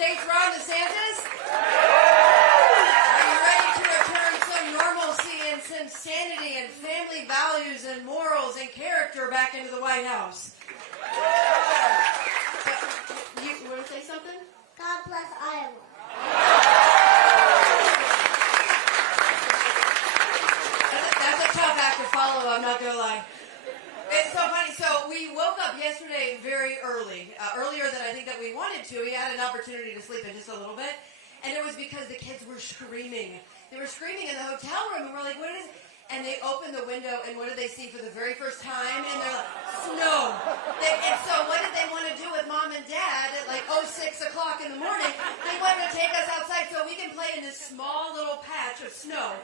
States, Ron DeSantis? Are you ready to return some normalcy and some sanity and family values and morals and character back into the White House? You want to say something? God bless Iowa. That's a tough act to follow, I'm not going to lie. It's so funny. So we woke up yesterday very early, earlier than I think that we wanted to. We had an opportunity to sleep in just a little bit, and it was because the kids were screaming. They were screaming in the hotel room, and we're like, what is it? And they opened the window, and what did they see for the very first time? And they're like, snow. And so what did they want to do with Mom and Dad at like 6 o'clock in the morning? They wanted to take us outside so we can play in this small little patch of snow.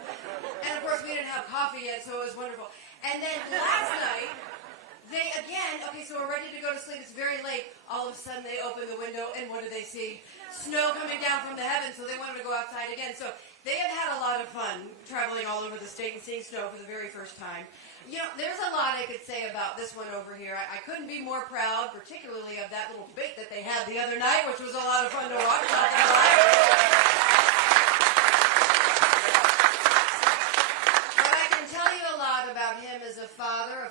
And of course, we didn't have coffee yet, so it was wonderful. And then last night, they again, okay, so we're ready to go to sleep. It's very late. All of a sudden, they open the window, and what do they see? Snow coming down from the heavens, so they wanted to go outside again. So they have had a lot of fun traveling all over the state and seeing snow for the very first time. You know, there's a lot I could say about this one over here. I couldn't be more proud, particularly of that little debate that they had the other night, which was a lot of fun to watch, not gonna lie. As a father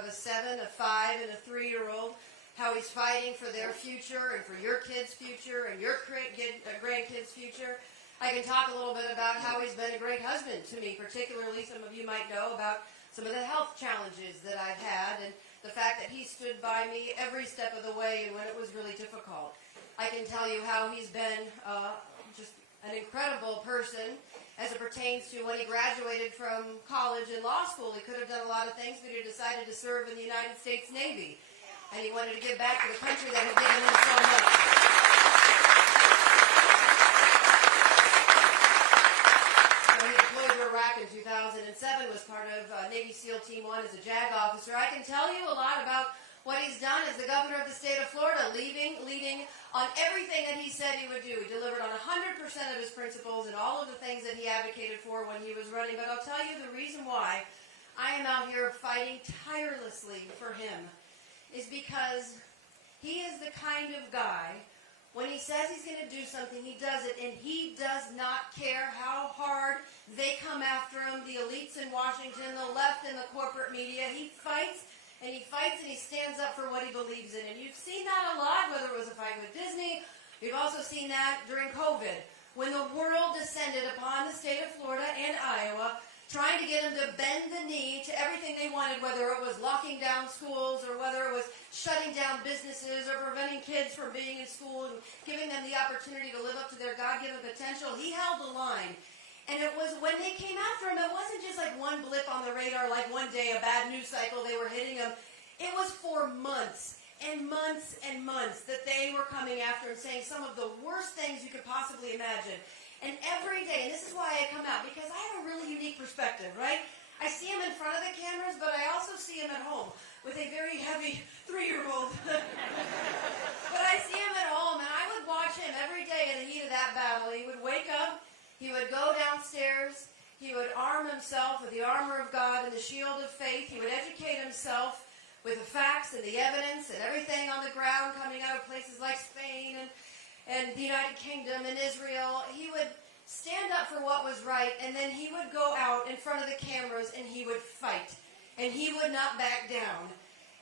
of a 7, a 5, and a 3-year-old, how he's fighting for their future and for your kids' future and your grandkids' future. I can talk a little bit about how he's been a great husband to me, particularly some of you might know about some of the health challenges that I've had and the fact that he stood by me every step of the way and when it was really difficult. I can tell you how he's been just an incredible person as it pertains to when he graduated from college and law school. He could have done a lot of things, but he decided to serve in the United States Navy. And he wanted to give back to the country that had given him so much. So he deployed to Iraq in 2007, was part of Navy SEAL Team 1 as a JAG officer. I can tell you a lot about what he's done as the governor of the state of Florida, leading on everything that he said he would do. He delivered on 100% of his principles and all of the things that he advocated for when he was running. But I'll tell you the reason why I am out here fighting tirelessly for him is because he is the kind of guy, when he says he's going to do something, he does it, and he does not care how hard they come after him, the elites in Washington, the left and the corporate media. He fights. And he fights and he stands up for what he believes in. And you've seen that a lot, whether it was a fight with Disney. You've also seen that during COVID, when the world descended upon the state of Florida and Iowa, trying to get them to bend the knee to everything they wanted, whether it was locking down schools or whether it was shutting down businesses or preventing kids from being in school and giving them the opportunity to live up to their God-given potential. He held the line. And it was when they came after him, it wasn't just like one blip on the radar, like one day, a bad news cycle, they were hitting him. It was for months and months and months that they were coming after him, saying some of the worst things you could possibly imagine. And every day, and this is why I come out, because I have a really unique perspective, right? I see him in front of the cameras, but I also see him at home with a very heavy 3-year-old. But I see him at home, and I would watch him every day in the heat of that battle. He would wake up. He would go downstairs, he would arm himself with the armor of God and the shield of faith. He would educate himself with the facts and the evidence and everything on the ground coming out of places like Spain and the United Kingdom and Israel. He would stand up for what was right, and then he would go out in front of the cameras and he would fight. And he would not back down.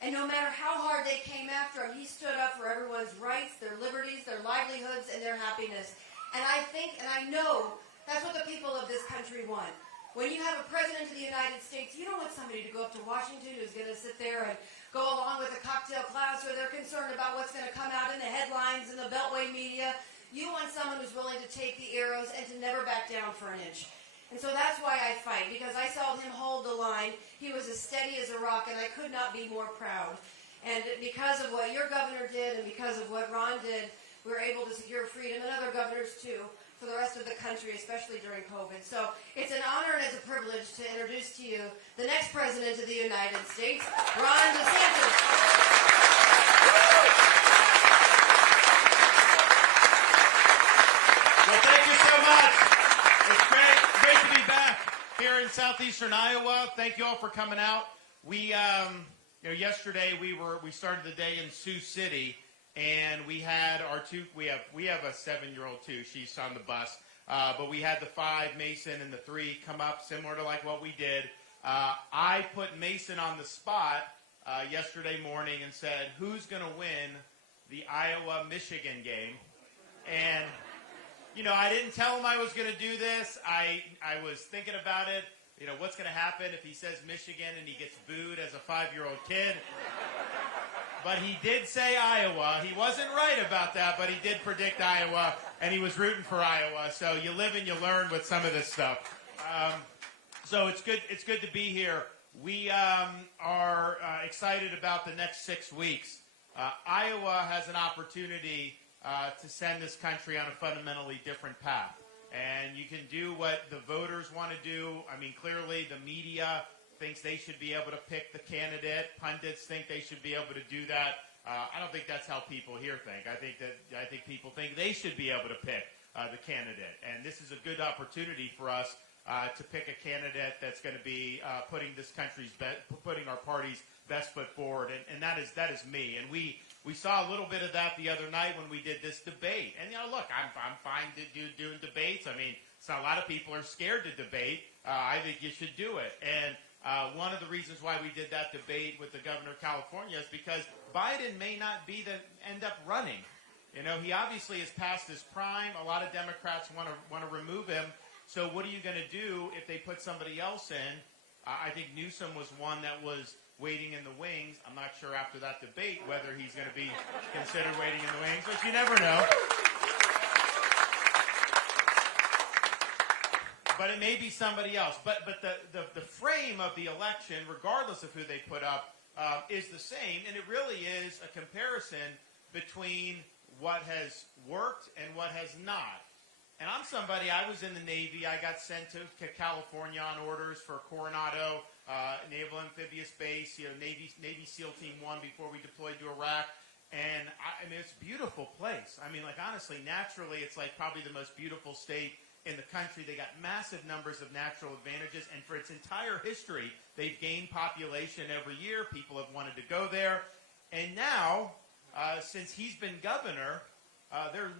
And no matter how hard they came after him, he stood up for everyone's rights, their liberties, their livelihoods, and their happiness. And I think, and I know, that's what the people of this country want. When you have a president of the United States, you don't want somebody to go up to Washington who's going to sit there and go along with a cocktail class where they're concerned about what's going to come out in the headlines and the Beltway media. You want someone who's willing to take the arrows and to never back down for an inch. And so that's why I fight, because I saw him hold the line. He was as steady as a rock, and I could not be more proud. And because of what your governor did and because of what Ron did, we were able to secure freedom, and other governors too, for the rest of the country, especially during COVID. So it's an honor and it's a privilege to introduce to you the next President of the United States, Ron DeSantis. Well, thank you so much. It's great to be back here in southeastern Iowa. Thank you all for coming out. We, yesterday we started the day in Sioux City, and we had our two. We have a 7-year-old too. She's on the bus, but we had the 5, Mason, and the 3 come up, similar to like what we did. I put Mason on the spot yesterday morning and said, "Who's going to win the Iowa-Michigan game?" And I didn't tell him I was going to do this. I was thinking about it. What's going to happen if he says Michigan and he gets booed as a 5-year-old kid? But he did say Iowa. He wasn't right about that, but he did predict Iowa, and he was rooting for Iowa. So you live and you learn with some of this stuff. So it's good. It's good to be here. We are excited about the next 6 weeks. Iowa has an opportunity to send this country on a fundamentally different path. And you can do what the voters want to do. I mean, clearly the media thinks they should be able to pick the candidate. Pundits think they should be able to do that. I don't think that's how people here think. I think people think they should be able to pick the candidate. And this is a good opportunity for us to pick a candidate that's going to be putting our party's best foot forward, and that is me. And we saw a little bit of that the other night when we did this debate. And look, I'm fine doing debates. I mean, it's not a lot of people are scared to debate. I think you should do it. And one of the reasons why we did that debate with the governor of California is because Biden may not end up running. He obviously is past his prime. A lot of Democrats want to remove him. So what are you going to do if they put somebody else in? I think Newsom was one that was waiting in the wings. I'm not sure after that debate whether he's going to be considered waiting in the wings, but you never know. But it may be somebody else. But the frame of the election, regardless of who they put up, is the same, and it really is a comparison between what has worked and what has not. And I'm somebody, I was in the Navy. I got sent to California on orders for Coronado, Naval Amphibious Base, Navy SEAL Team 1 before we deployed to Iraq. And I mean, it's a beautiful place. I mean, like, honestly, naturally, it's like probably the most beautiful state in the country. They got massive numbers of natural advantages. And for its entire history, they've gained population every year. People have wanted to go there. And now, since he's been governor, they're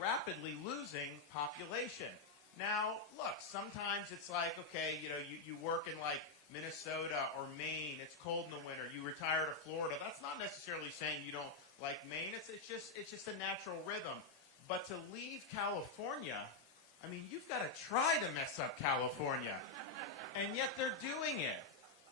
rapidly losing population. Now, look, sometimes it's like, okay, you work in like Minnesota or Maine. It's cold in the winter. You retire to Florida. That's not necessarily saying you don't like Maine. It's just a natural rhythm. But to leave California, I mean, you've got to try to mess up California. And yet they're doing it.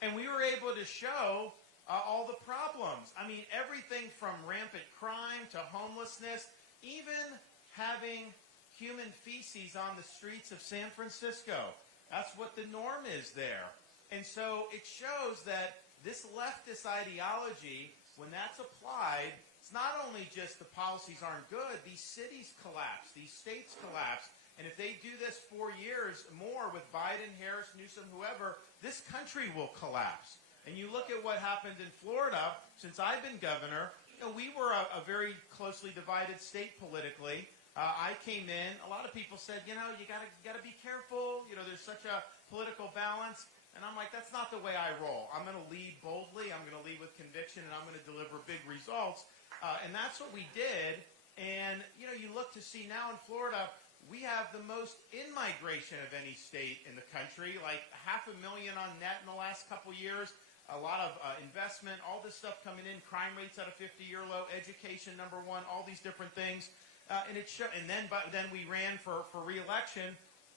And we were able to show all the problems. I mean, everything from rampant crime to homelessness, even having human feces on the streets of San Francisco. That's what the norm is there. And so it shows that this leftist ideology, when that's applied, it's not only just the policies aren't good, these cities collapse, these states collapse. And if they do this 4 years more with Biden, Harris, Newsom, whoever, this country will collapse. And you look at what happened in Florida, since I've been governor, we were a very closely divided state politically. I came in. A lot of people said, you gotta be careful. There's such a political balance. And I'm like, that's not the way I roll. I'm going to lead boldly. I'm going to lead with conviction, and I'm going to deliver big results. And that's what we did. And you look to see now in Florida, we have the most in-migration of any state in the country, like 500,000 on net in the last couple years. A lot of investment, all this stuff coming in, crime rates at a 50-year low, education #1, all these different things. And then we ran for re-election,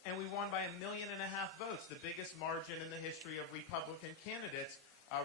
and we won by 1.5 million votes, the biggest margin in the history of Republican candidates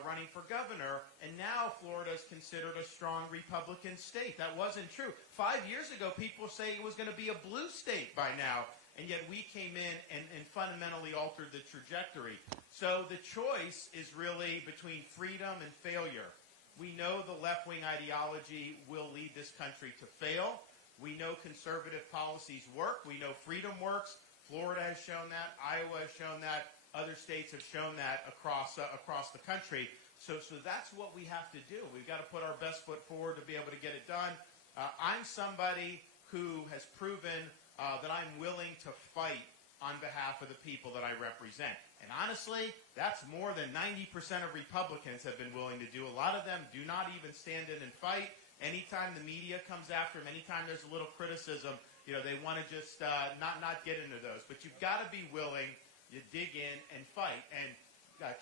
running for governor. And now Florida is considered a strong Republican state. That wasn't true. 5 years ago, people say it was going to be a blue state by now. And yet we came in and fundamentally altered the trajectory. So the choice is really between freedom and failure. We know the left-wing ideology will lead this country to fail. We know conservative policies work. We know freedom works. Florida has shown that. Iowa has shown that. Other states have shown that across the country. So that's what we have to do. We've got to put our best foot forward to be able to get it done. I'm somebody who has proven that I'm willing to fight on behalf of the people that I represent. And honestly, that's more than 90% of Republicans have been willing to do. A lot of them do not even stand in and fight. anytime the media comes after them, anytime there's a little criticism, they want to just not get into those. But you've got to be willing to dig in and fight. And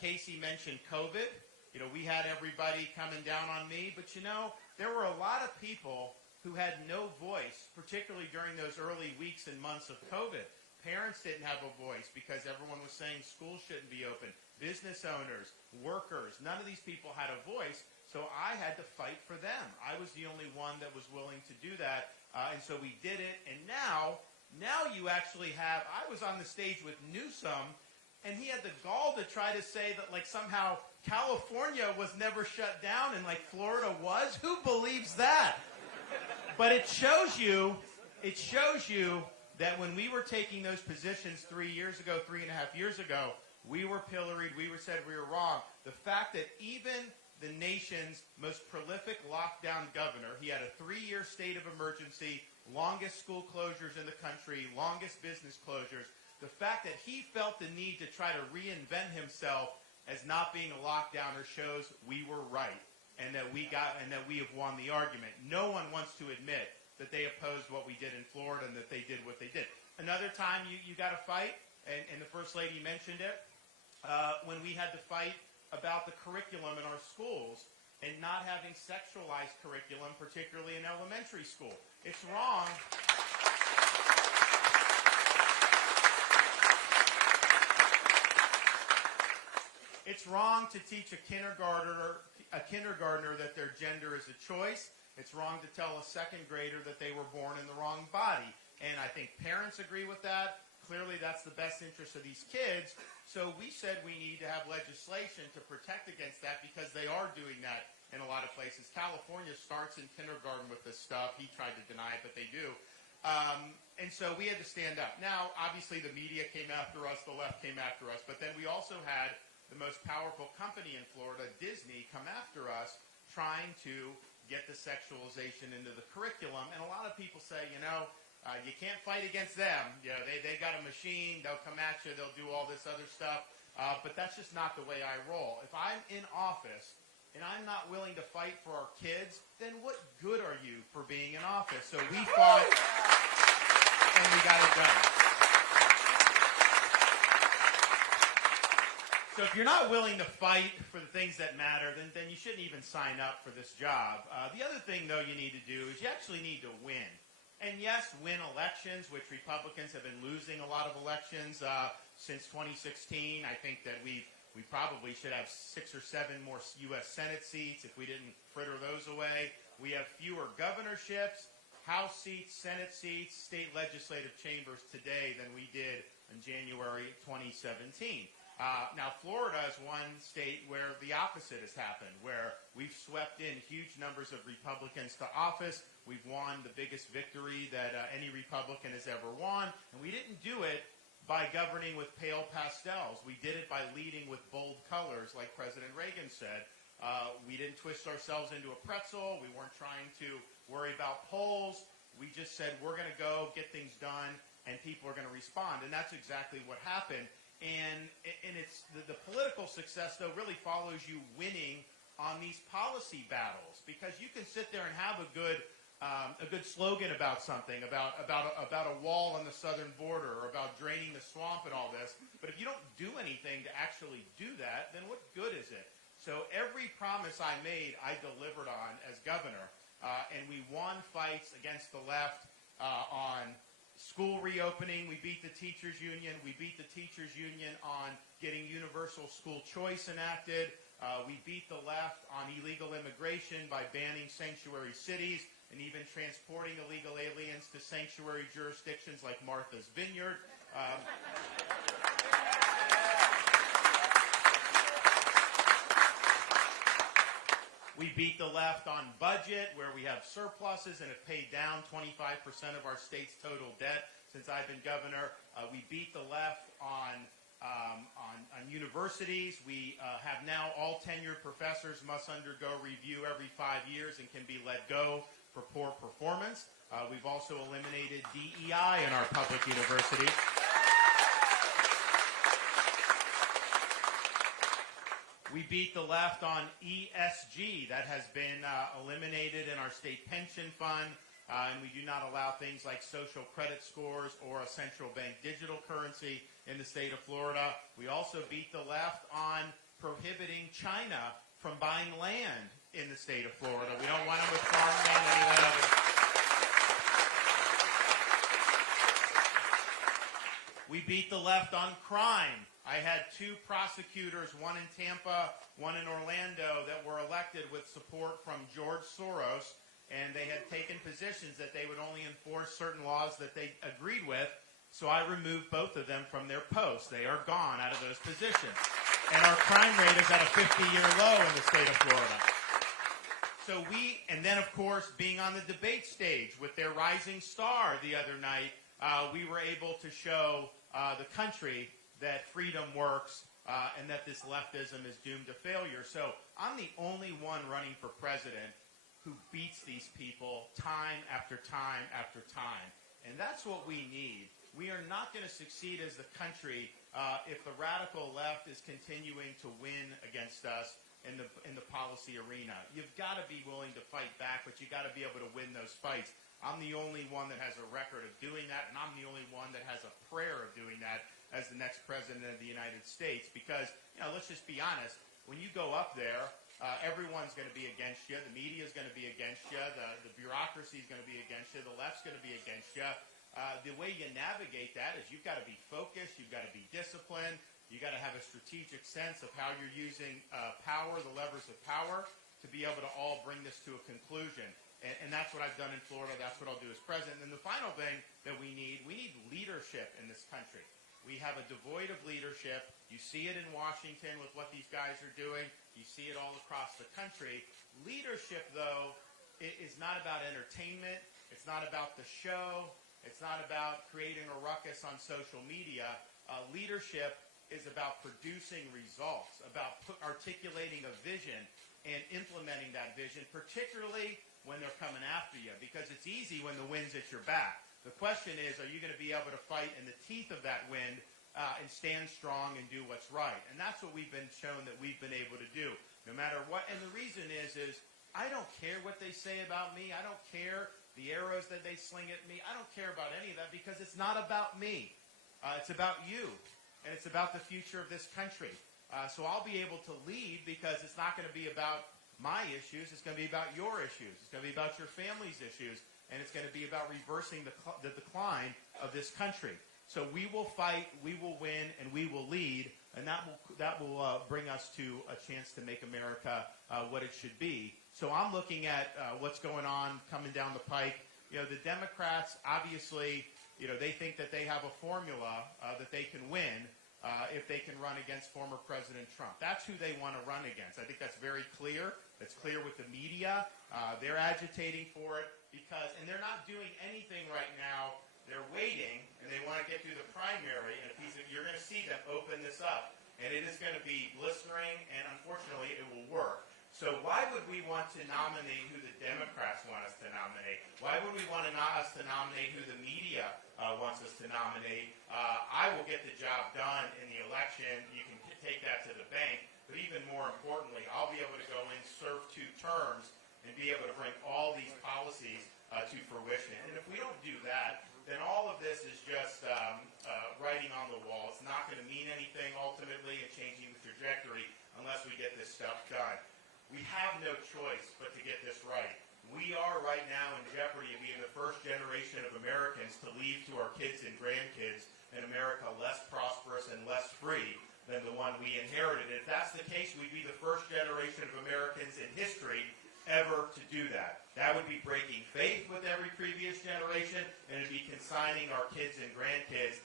Casey mentioned COVID. We had everybody coming down on me, but there were a lot of people who had no voice, particularly during those early weeks and months of COVID. Parents didn't have a voice because everyone was saying schools shouldn't be open. Business owners, workers, none of these people had a voice, so I had to fight for them. I was the only one that was willing to do that, and so we did it. And now you actually have, I was on the stage with Newsom, and he had the gall to try to say that somehow California was never shut down and Florida was. Who believes that? But it shows you that when we were taking those positions 3.5 years ago, we were pilloried, we were said we were wrong. The fact that even the nation's most prolific lockdown governor, he had a 3-year state of emergency, longest school closures in the country, longest business closures, the fact that he felt the need to try to reinvent himself as not being a lockdowner shows we were right and that we have won the argument. No one wants to admit that they opposed what we did in Florida and that they did what they did. Another time you got to fight, and the First Lady mentioned it, when we had to fight about the curriculum in our schools and not having sexualized curriculum, particularly in elementary school. It's wrong. It's wrong to teach a kindergartner that their gender is a choice. It's wrong to tell a second grader that they were born in the wrong body. And I think parents agree with that. Clearly, that's the best interest of these kids. So we said we need to have legislation to protect against that because they are doing that in a lot of places. California starts in kindergarten with this stuff. He tried to deny it, but they do. And so we had to stand up. Now, obviously, the media came after us. The left came after us. But then we also had the most powerful company in Florida, Disney, come after us trying to get the sexualization into the curriculum. And a lot of people say, you can't fight against them. They got a machine. They'll come at you. They'll do all this other stuff. But that's just not the way I roll. If I'm in office and I'm not willing to fight for our kids, then what good are you for being in office? So we fought, and we got it done. So if you're not willing to fight for the things that matter, then you shouldn't even sign up for this job. The other thing, though, you need to do is you actually need to win. And yes, win elections, which Republicans have been losing a lot of elections since 2016. I think that we probably should have 6 or 7 more U.S. Senate seats if we didn't fritter those away. We have fewer governorships, House seats, Senate seats, state legislative chambers today than we did in January 2017. Now, Florida is one state where the opposite has happened, where we've swept in huge numbers of Republicans to office. We've won the biggest victory that any Republican has ever won, and we didn't do it by governing with pale pastels. We did it by leading with bold colors, like President Reagan said. We didn't twist ourselves into a pretzel. We weren't trying to worry about polls. We just said, we're going to go get things done, and people are going to respond, and that's exactly what happened. And it's the political success, though, really follows you winning on these policy battles, because you can sit there and have a good slogan about something, about a wall on the southern border, or about draining the swamp and all this. But if you don't do anything to actually do that, then what good is it? So every promise I made, I delivered on as governor, and we won fights against the left on school reopening. We beat the teachers union. We beat the teachers union on getting universal school choice enacted. We beat the left on illegal immigration by banning sanctuary cities and even transporting illegal aliens to sanctuary jurisdictions like Martha's Vineyard. We beat the left on budget, where we have surpluses and have paid down 25% of our state's total debt since I've been governor. We beat the left on universities. We have now all tenured professors must undergo review every 5 years and can be let go for poor performance. We've also eliminated DEI in our public universities. We beat the left on ESG. That has been eliminated in our state pension fund, and we do not allow things like social credit scores or a central bank digital currency in the state of Florida. We also beat the left on prohibiting China from buying land in the state of Florida. We don't want them with farmland, any of that other. We beat the left on crime. I had 2 prosecutors, one in Tampa, one in Orlando, that were elected with support from George Soros, and they had taken positions that they would only enforce certain laws that they agreed with, so I removed both of them from their posts. They are gone out of those positions. And our crime rate is at a 50-year low in the state of Florida. So and then of course, being on the debate stage with their rising star the other night, we were able to show the country that freedom works, and that this leftism is doomed to failure. So I'm the only one running for president who beats these people time after time after time. And that's what we need. We are not going to succeed as a country if the radical left is continuing to win against us in the policy arena. You've got to be willing to fight back, but you've got to be able to win those fights. I'm the only one that has a record of doing that, and I'm the only one that has a prayer of doing that as the next president of the United States. Because, let's just be honest, when you go up there, everyone's going to be against you. The media is going to be against you. The bureaucracy is going to be against you. The left's going to be against you. The way you navigate that is you've got to be focused. You've got to be disciplined. You've got to have a strategic sense of how you're using power, the levers of power, to be able to all bring this to a conclusion. And that's what I've done in Florida. That's what I'll do as president. And the final thing that we need leadership in this country. We have a devoid of leadership. You see it in Washington with what these guys are doing. You see it all across the country. Leadership, though, is not about entertainment. It's not about the show. It's not about creating a ruckus on social media. Leadership is about producing results, about articulating a vision and implementing that vision, particularly when they're coming after you, because it's easy when the wind's at your back. The question is, are you going to be able to fight in the teeth of that wind and stand strong and do what's right? And that's what we've been shown that we've been able to do, no matter what. And the reason is I don't care what they say about me. I don't care the arrows that they sling at me. I don't care about any of that because it's not about me. It's about you, and it's about the future of this country. So I'll be able to lead because it's not going to be about my issues. It's going to be about your issues. It's going to be about your family's issues. And it's going to be about reversing the decline of this country. So we will fight, we will win, and we will lead, and that will bring us to a chance to make America what it should be. So I'm looking at what's going on coming down the pike. The Democrats, obviously, they think that they have a formula that they can win if they can run against former President Trump. That's who they want to run against. I think that's very clear. That's clear with the media. They're agitating for it and they're not doing anything right now. They're waiting, and they want to get through the primary, and you're going to see them open this up, and it is going to be blistering, and unfortunately, it will work. So why would we want to nominate who the Democrats want us to nominate? Why would we want us to nominate who the media wants us to nominate? I will get the job done in the election. You can take that to the bank. But even more importantly, I'll be able to go in, serve 2 terms, and be able to bring all these policies to fruition. And if we don't do that, then all of this is just writing on the wall. It's not going to mean anything ultimately in changing the trajectory unless we get this stuff done. We have no choice but to get this right. We are right now in jeopardy of being the first generation of Americans to leave to our kids and grandkids an America less prosperous and less free than the one we inherited. If that's the case, we'd be the first generation of Americans in history ever to do that. That would be breaking faith with every previous generation, and it'd be consigning our kids and grandkids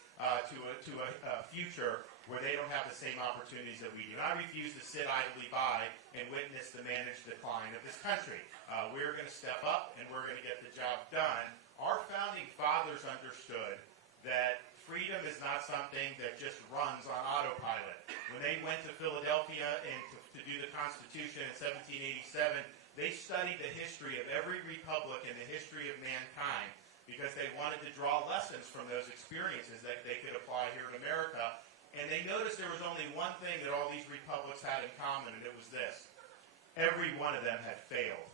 to a future where they don't have the same opportunities that we do. I refuse to sit idly by and witness the managed decline of this country. We're going to step up, and we're going to get the job done. Our founding fathers understood that freedom is not something that just runs on autopilot. When they went to Philadelphia and to do the Constitution in 1787, they studied the history of every republic in the history of mankind because they wanted to draw lessons from those experiences that they could apply here in America. And they noticed there was only one thing that all these republics had in common, and it was this. Every one of them had failed.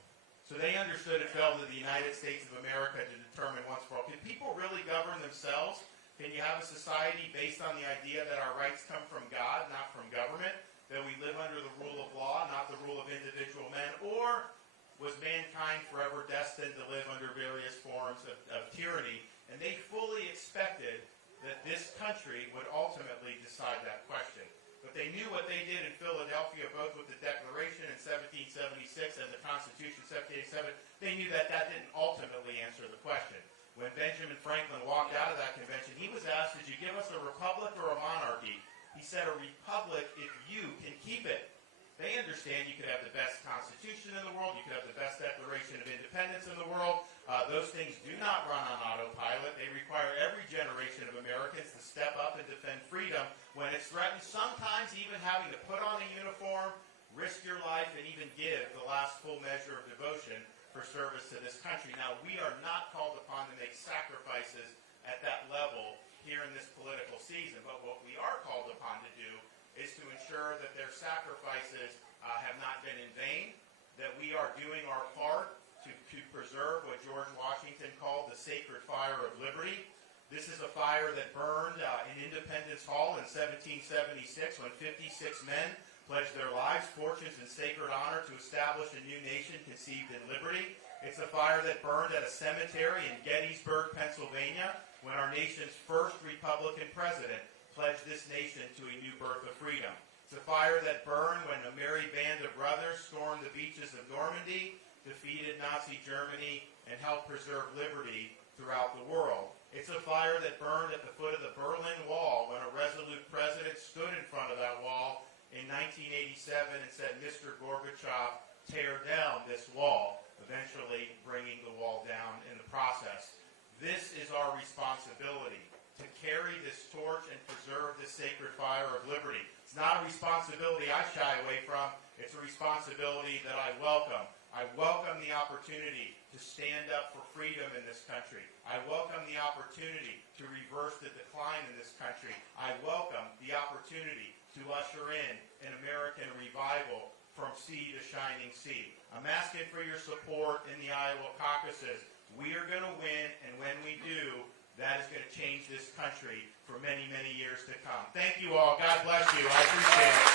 So they understood it fell to the United States of America to determine once for all. Can people really govern themselves? Can you have a society based on the idea that our rights come from God, not from government? That we live under the rule of law, not the rule of individual men? Or was mankind forever destined to live under various forms of tyranny? And they fully expected that this country would ultimately decide that question. But they knew what they did in Philadelphia, both with the Declaration in 1776 and the Constitution in 1787, they knew that that didn't ultimately answer the question. When Benjamin Franklin walked out of that convention, he was asked, did you give us a republic or a monarchy? He said, a republic if you can keep it. They understand you could have the best Constitution in the world, you could have the best Declaration of Independence in the world. Those things do not run on autopilot. They require every generation of Americans to step up and defend freedom when it's threatened, sometimes even having to put on a uniform, risk your life, and even give the last full measure of devotion for service to this country. Now, we are not called upon to make sacrifices at that level here in this political season, but what we are called upon to do is to ensure that their sacrifices have not been in vain, that we are doing our part to preserve what George Washington called the sacred fire of liberty. This is a fire that burned in Independence Hall in 1776 when 56 men pledged their lives, fortunes, and sacred honor to establish a new nation conceived in liberty. It's a fire that burned at a cemetery in Gettysburg, Pennsylvania, when our nation's first Republican president pledged this nation to a new birth of freedom. It's a fire that burned when a merry band of brothers stormed the beaches of Normandy, defeated Nazi Germany, and helped preserve liberty throughout the world. It's a fire that burned at the foot of the Berlin Wall when a resolute president stood in front of that wall in 1987 and said, Mr. Gorbachev, tear down this wall, eventually bringing the wall down in the process. This is our responsibility, to carry this torch and preserve this sacred fire of liberty. It's not a responsibility I shy away from. It's a responsibility that I welcome. I welcome the opportunity to stand up for freedom in this country. I welcome the opportunity to reverse the decline in this country. I welcome the opportunity to usher in an American revival from sea to shining sea. I'm asking for your support in the Iowa caucuses. We are going to win, and when we do, that is going to change this country for many, many years to come. Thank you all. God bless you. I appreciate it.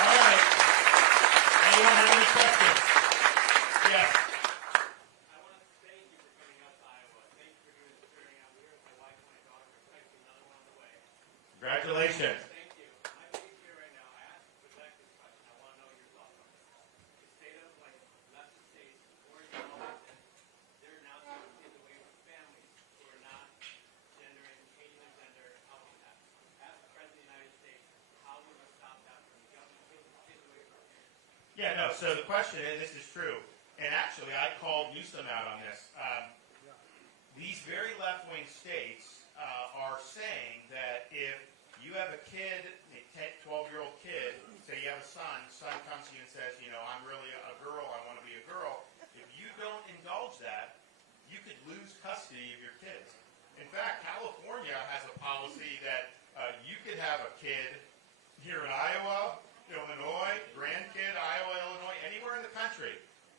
All right. Anyone have any questions? Yes. I want to thank you for coming out to Iowa. Thank you for doing the turning out here. My wife and my daughter are expecting another one on the way. Congratulations. Thank you. I'm being here right now. I asked the exact question. I want to know your thoughts on this. The state of, left states, Oregon, Washington, they're now taking kids away from families who are not gender and changing their gender and helping that. As the President of the United States, how will we stop that from taking kids away from parents? Yeah, no, so the question, and this is true, and actually I called Newsom out on this. These very left-wing states are saying that if you have a kid, a 10, 12-year-old kid, say you have a son comes to you and says, I'm really a girl, I want to be a girl. If you don't indulge that, you could lose custody of your kids. In fact, California has a policy that you could have a kid here in Iowa, Illinois, grandkid, Iowa, Illinois, anywhere in the country.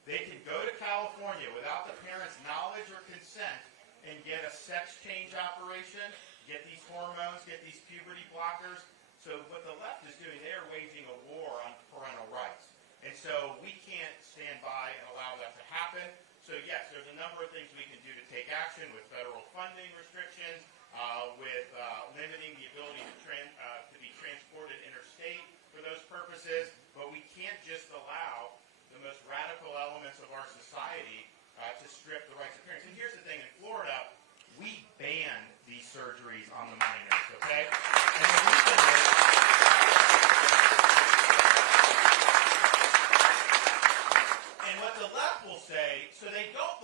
They can go to California without the parents' knowledge or consent and get a sex change operation, get these hormones, get these puberty blockers. So what the left is doing, they are waging a war on parental rights. And so we can't stand by and allow that to happen. So yes, there's a number of things we can do to take action with federal funding restrictions, with limiting the ability to be transported interstate for those purposes, but we can't just allow the most radical elements of our society to strip the rights of parents. And here's the thing, in Florida, we banned these surgeries on the minors, okay? And the reason is, and what the left will say, so they don't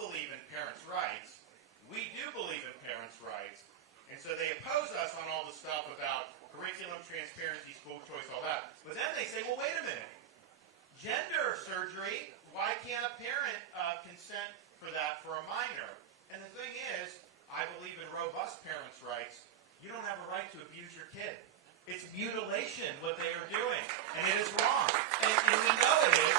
right to abuse your kid. It's mutilation what they are doing, and it is wrong. And we know it is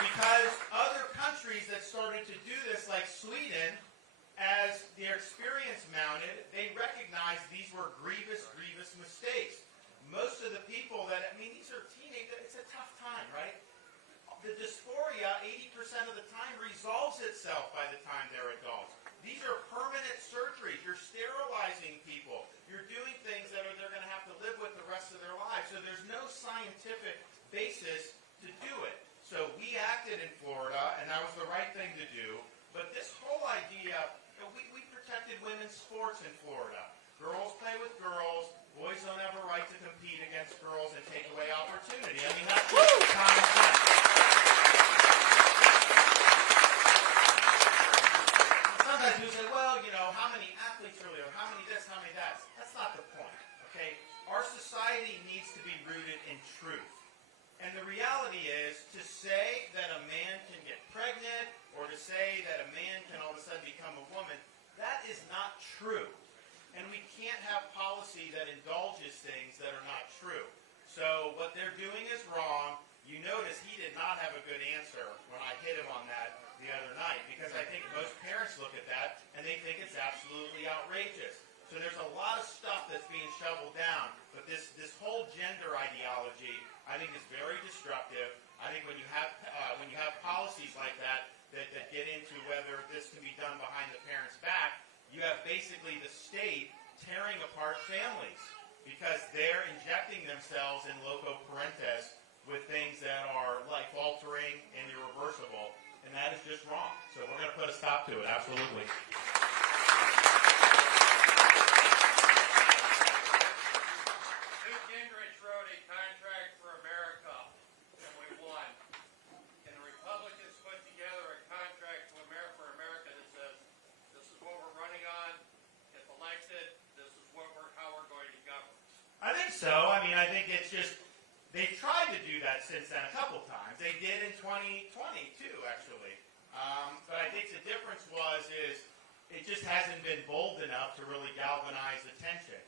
because other countries that started to do this, like Sweden, as their experience mounted, they recognized these were grievous, grievous mistakes. Most of the people these are teenagers, it's a tough time, right? The dysphoria, 80% of the time, resolves itself by the time they're adults. These are permanent surgeries. You're sterilizing people. You're doing things that they're going to have to live with the rest of their lives. So there's no scientific basis to do it. So we acted in Florida, and that was the right thing to do. But this whole idea, we protected women's sports in Florida. Girls play with girls. Boys don't have a right to compete against girls and take away opportunity. I mean, that's just common sense. Sometimes people say, well, how many athletes really are, how many this, how many that. That's not the point, okay? Our society needs to be rooted in truth. And the reality is, to say that a man can get pregnant or to say that a man can all of a sudden become a woman, that is not true. And we can't have policy that indulges things that are not true. So what they're doing is wrong. You notice he did not have a good answer when I hit him on that the other night, because I think most parents look at that and they think it's absolutely outrageous. So there's a lot of stuff that's being shoveled down, but this whole gender ideology, I think, is very destructive. I think when you have policies like that get into whether this can be done behind the parent's back, you have basically the state tearing apart families because they're injecting themselves in loco parentis with things that are life-altering and irreversible, and that is just wrong. So we're going to put a stop to it, absolutely. Newt Gingrich wrote a contract for America, and we won. And the Republicans put together a contract for America that says, this is what we're running on. If elected, this is how we're going to govern. I think so. I mean, I think it's just, they've tried to do that since then a couple times. They did in 2020 too, actually. But I think the difference is it just hasn't been bold enough to really galvanize attention.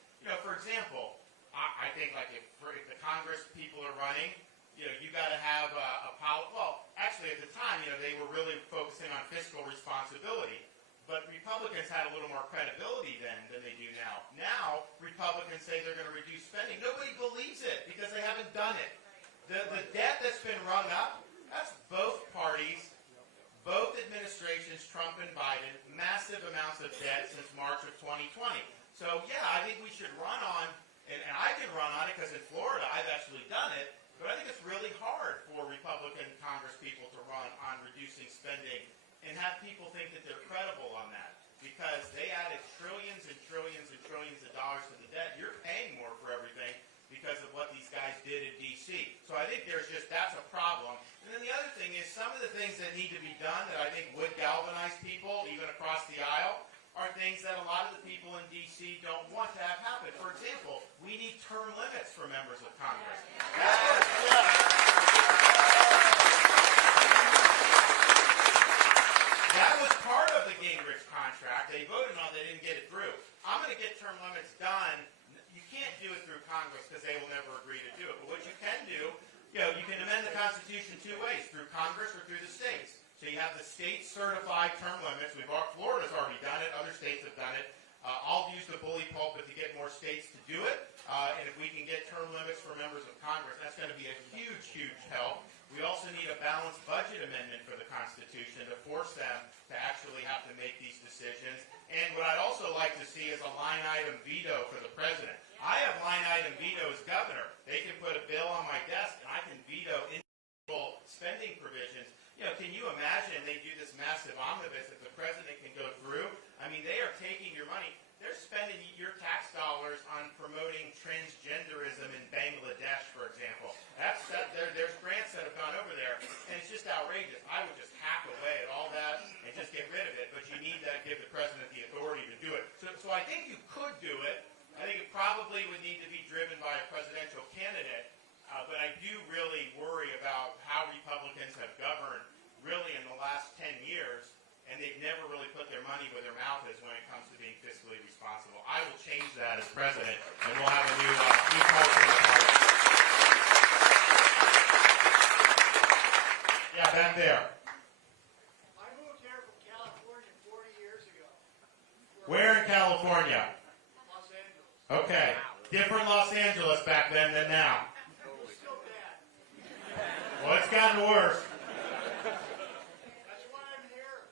For example, I think like if the Congress people are running, you got to have a policy. Well, actually at the time, they were really focusing on fiscal responsibility. But Republicans had a little more credibility then than they do now. Now, Republicans say they're going to reduce spending. Nobody believes it because they haven't done it. The debt that's been rung up, that's both parties, both administrations, Trump and Biden, massive amounts of debt since March of 2020. So, yeah, I think we should run on, and I can run on it because in Florida I've actually done it, but I think it's really hard for Republican Congress people to run on reducing spending and have people think that they're credible on that because they added trillions and trillions and trillions of dollars to the debt. You're paying more for everything because of what these guys did in D.C. So I think that's a problem. And then the other thing is some of the things that need to be done that I think would galvanize people, even across the aisle, are things that a lot of the people in D.C. don't want to have happen. For example, we need term limits for members of Congress. That was part of the Gingrich contract. They voted on it. They didn't get it through. I'm going to get term limits done. You can't do it through Congress because they will never agree to do it. But what you can do, you can amend the Constitution two ways, through Congress or through the states. So you have the state-certified term limits. Florida's already done it. Other states have done it. I'll use the bully pulpit to get more states to do it. And if we can get term limits for members of Congress, that's going to be a huge, huge help. We also need a balanced budget amendment for the Constitution to force them to actually have to make these decisions. And what I'd also like to see is a line-item veto for the president. I have line-item veto as governor. They can put a bill on my desk, and I can veto individual spending provisions. Can you imagine they do this massive omnibus that the president can go through? I mean, they are taking your money. They're spending your tax dollars on promoting transgenderism in Bangladesh, for example. There's grants that have gone over there, and it's just outrageous. I would just hack away at all that and just get rid of it, but you need to give the president the authority to do it. So I think you could do it. I think it probably would need to be driven by a presidential candidate, but I do really worry about how Republicans have governed really in the last 10 years, and they've never really put their money where their mouth is when it comes to being fiscally responsible. I I will change that as president, and we'll have a new culture in the party. Yeah, back there. I moved here from California 40 years ago. Where in California? Los Angeles. Okay. Different Los Angeles back then than now. It was still bad. Well, it's gotten worse. That's why I'm here.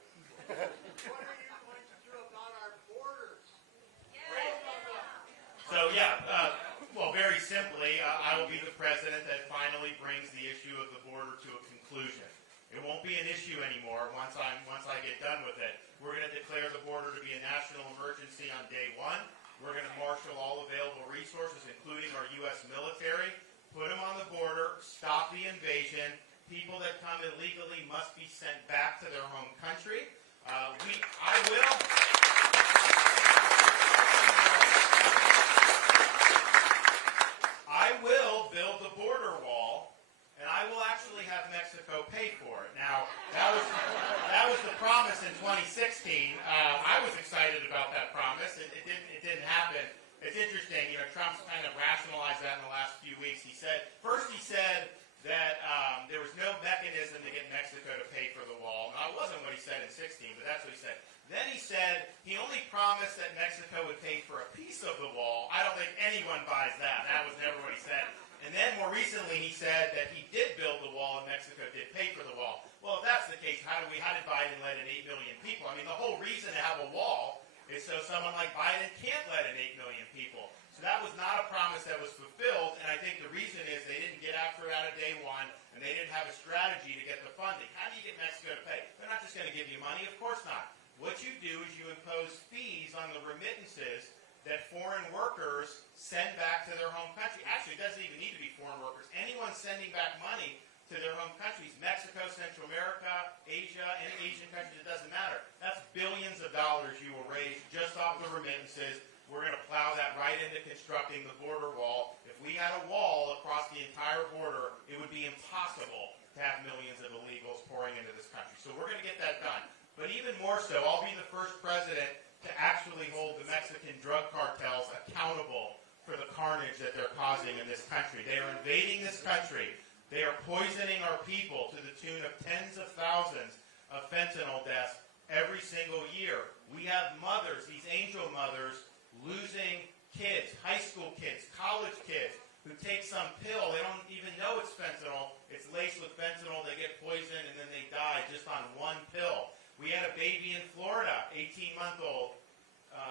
What are you going to do about our borders? So, yeah, well, very simply, I will be the president that finally brings the issue of the border to a conclusion. It won't be an issue anymore once I get done with it. We're going to declare the border to be a national emergency on day one. We're going to marshal all available resources, including our U.S. military, put them on the border, stop the invasion. People that come illegally must be sent back to their home country. I will build the border wall, and I will actually have Mexico pay for it. Now, that was the promise in 2016. I was excited about that promise. It didn't happen. It's interesting, Trump's kind of rationalized that in the last few weeks. He said that there was no mechanism to get Mexico to pay for the wall. Now, it wasn't what he said in 16, but that's what he said. Then he said he only promised that Mexico would pay for a piece of the wall. I don't think anyone buys that. That was never what he said. And then more recently he said that he did build the wall and Mexico did pay for the wall. Well, if that's the case, how did Biden let in 8 million people? I mean, the whole reason to have a wall is so someone like Biden can't let in 8 million people. So that was not a promise that was fulfilled, and I think the reason is they didn't get after it out of day one, and they didn't have a strategy to get the funding. How do you get Mexico to pay? They're not just going to give you money. Of course not. What you do is you impose fees on the remittances that foreign workers send back to their home country. Actually, it doesn't even need to be foreign workers. Anyone sending back money to their home countries, Mexico, Central America, Asia, any Asian countries, it doesn't matter. That's billions of dollars you will raise just off the remittances. We're going to plow that right into constructing the border wall. If we had a wall across the entire border, it would be impossible to have millions of illegals pouring into this country. So we're going to get that done. But even more so, I'll be the first president to actually hold the Mexican drug cartels accountable for the carnage that they're causing in this country. They are invading this country. They are poisoning our people to the tune of tens of thousands of fentanyl deaths every single year. We have mothers, these angel mothers, losing kids, high school kids, college kids, who take some pill. They don't even know it's fentanyl. It's laced with fentanyl. They get poisoned, and then they die just on one pill. We had a baby in Florida, 18-month-old.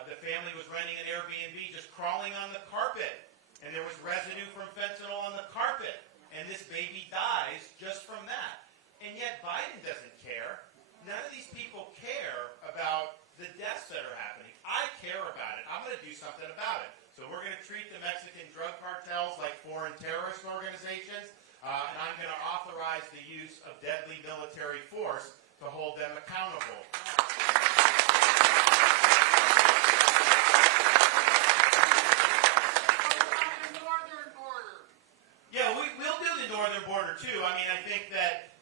The family was renting an Airbnb, just crawling on the carpet, and there was residue from fentanyl on the carpet, and this baby dies just from that. And yet Biden doesn't care. None of these people care about the deaths that are happening. I care about it. I'm going to do something about it. So we're going to treat the Mexican drug cartels like foreign terrorist organizations, and I'm going to authorize the use of deadly military force to hold them accountable. Yeah, we'll do the northern border too. I mean, I think that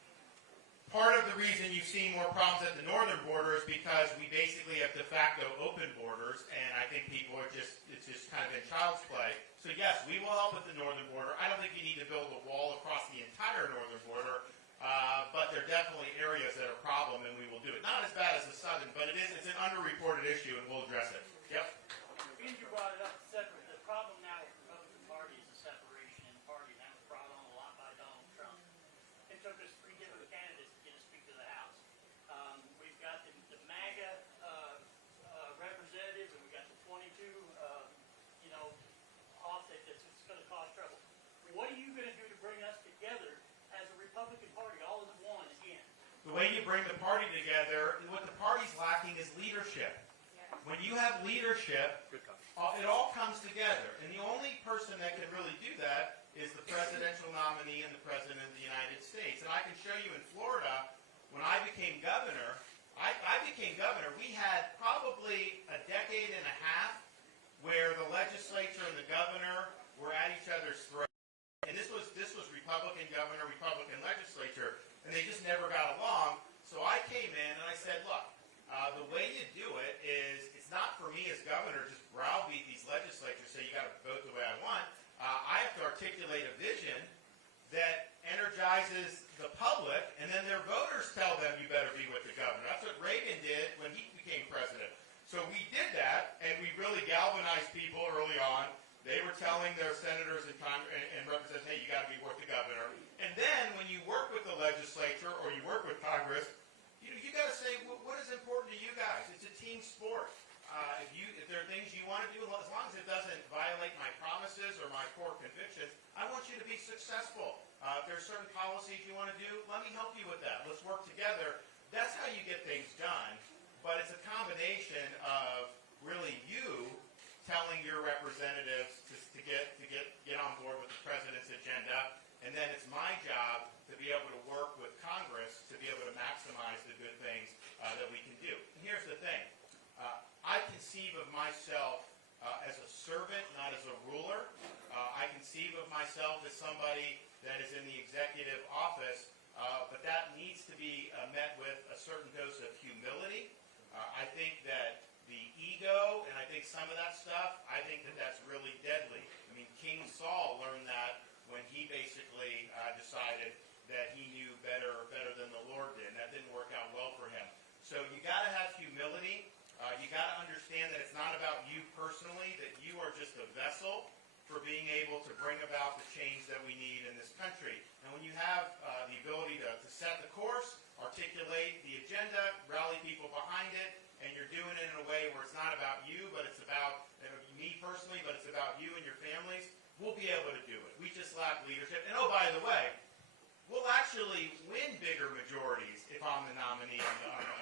part of the reason you've seen more problems at the northern border is because we basically have de facto open borders, and I think people are it's just kind of in child's play. So yes, we will help with the northern border. I don't think you need to build a wall across the entire northern border, but there are definitely areas that are a problem, and we will do it. Not as bad as the southern, but it's an underreported issue, and we'll address it. Yep. Because you brought it up, separate. The problem now with the Republican Party is the separation in the party. That was brought on a lot by Donald Trump. It took us 3 different candidates to get a Speaker of the House. We've got the MAGA representatives, and we've got the 22, off that it's going to cause trouble. What are you going to do to bring us together as a Republican Party, all as one again? The way you bring the party together, what the party's lacking is leadership. When you have leadership, it all comes together. And the only person that can really do that is the presidential nominee and the President of the United States. And I can show you in Florida, when I became governor, we had probably a decade and a half where the legislature and the governor were at each other's throats. And this was Republican governor, Republican legislature, and they just never got along. So I came in and I said, look, the way you do it is, it's not for me as governor to just browbeat these telling their senators and representatives, hey, you got to be worth the governor. And then when you work with the legislature or you work with Congress, you got to say, what is important to you guys? It's a team sport. If there are things you want to do, as long as it doesn't violate my promises or my core convictions, I want you to be successful. If there's certain policies you want to do, let me help you with that. Let's work together. That's how you get things done. But it's a combination of really you telling your representatives to get on board with the president's agenda, and then it's my job to be able to work with Congress to be able to maximize the good things that we can do. And here's the thing. I conceive of myself as a servant, not as a ruler. I conceive of myself as somebody that is in the executive office, but that needs to be met with a certain dose of humility. I think that the ego, and I think some of that stuff, I think that that's really deadly. I mean, King Saul learned that when he basically decided that he knew better than the Lord did, and that didn't work out well for him. So you got to have humility. You got to understand that it's not about you personally, that you are just a vessel for being able to bring about the change that we need in this country. And when you have the ability to set the course, articulate the agenda, rally people behind it, and you're doing it in a way where it's not about you, but it's about me personally, but it's about you and your families, we'll be able to do it. We just lack leadership. And oh, by the way, we'll actually win bigger majorities if I'm the nominee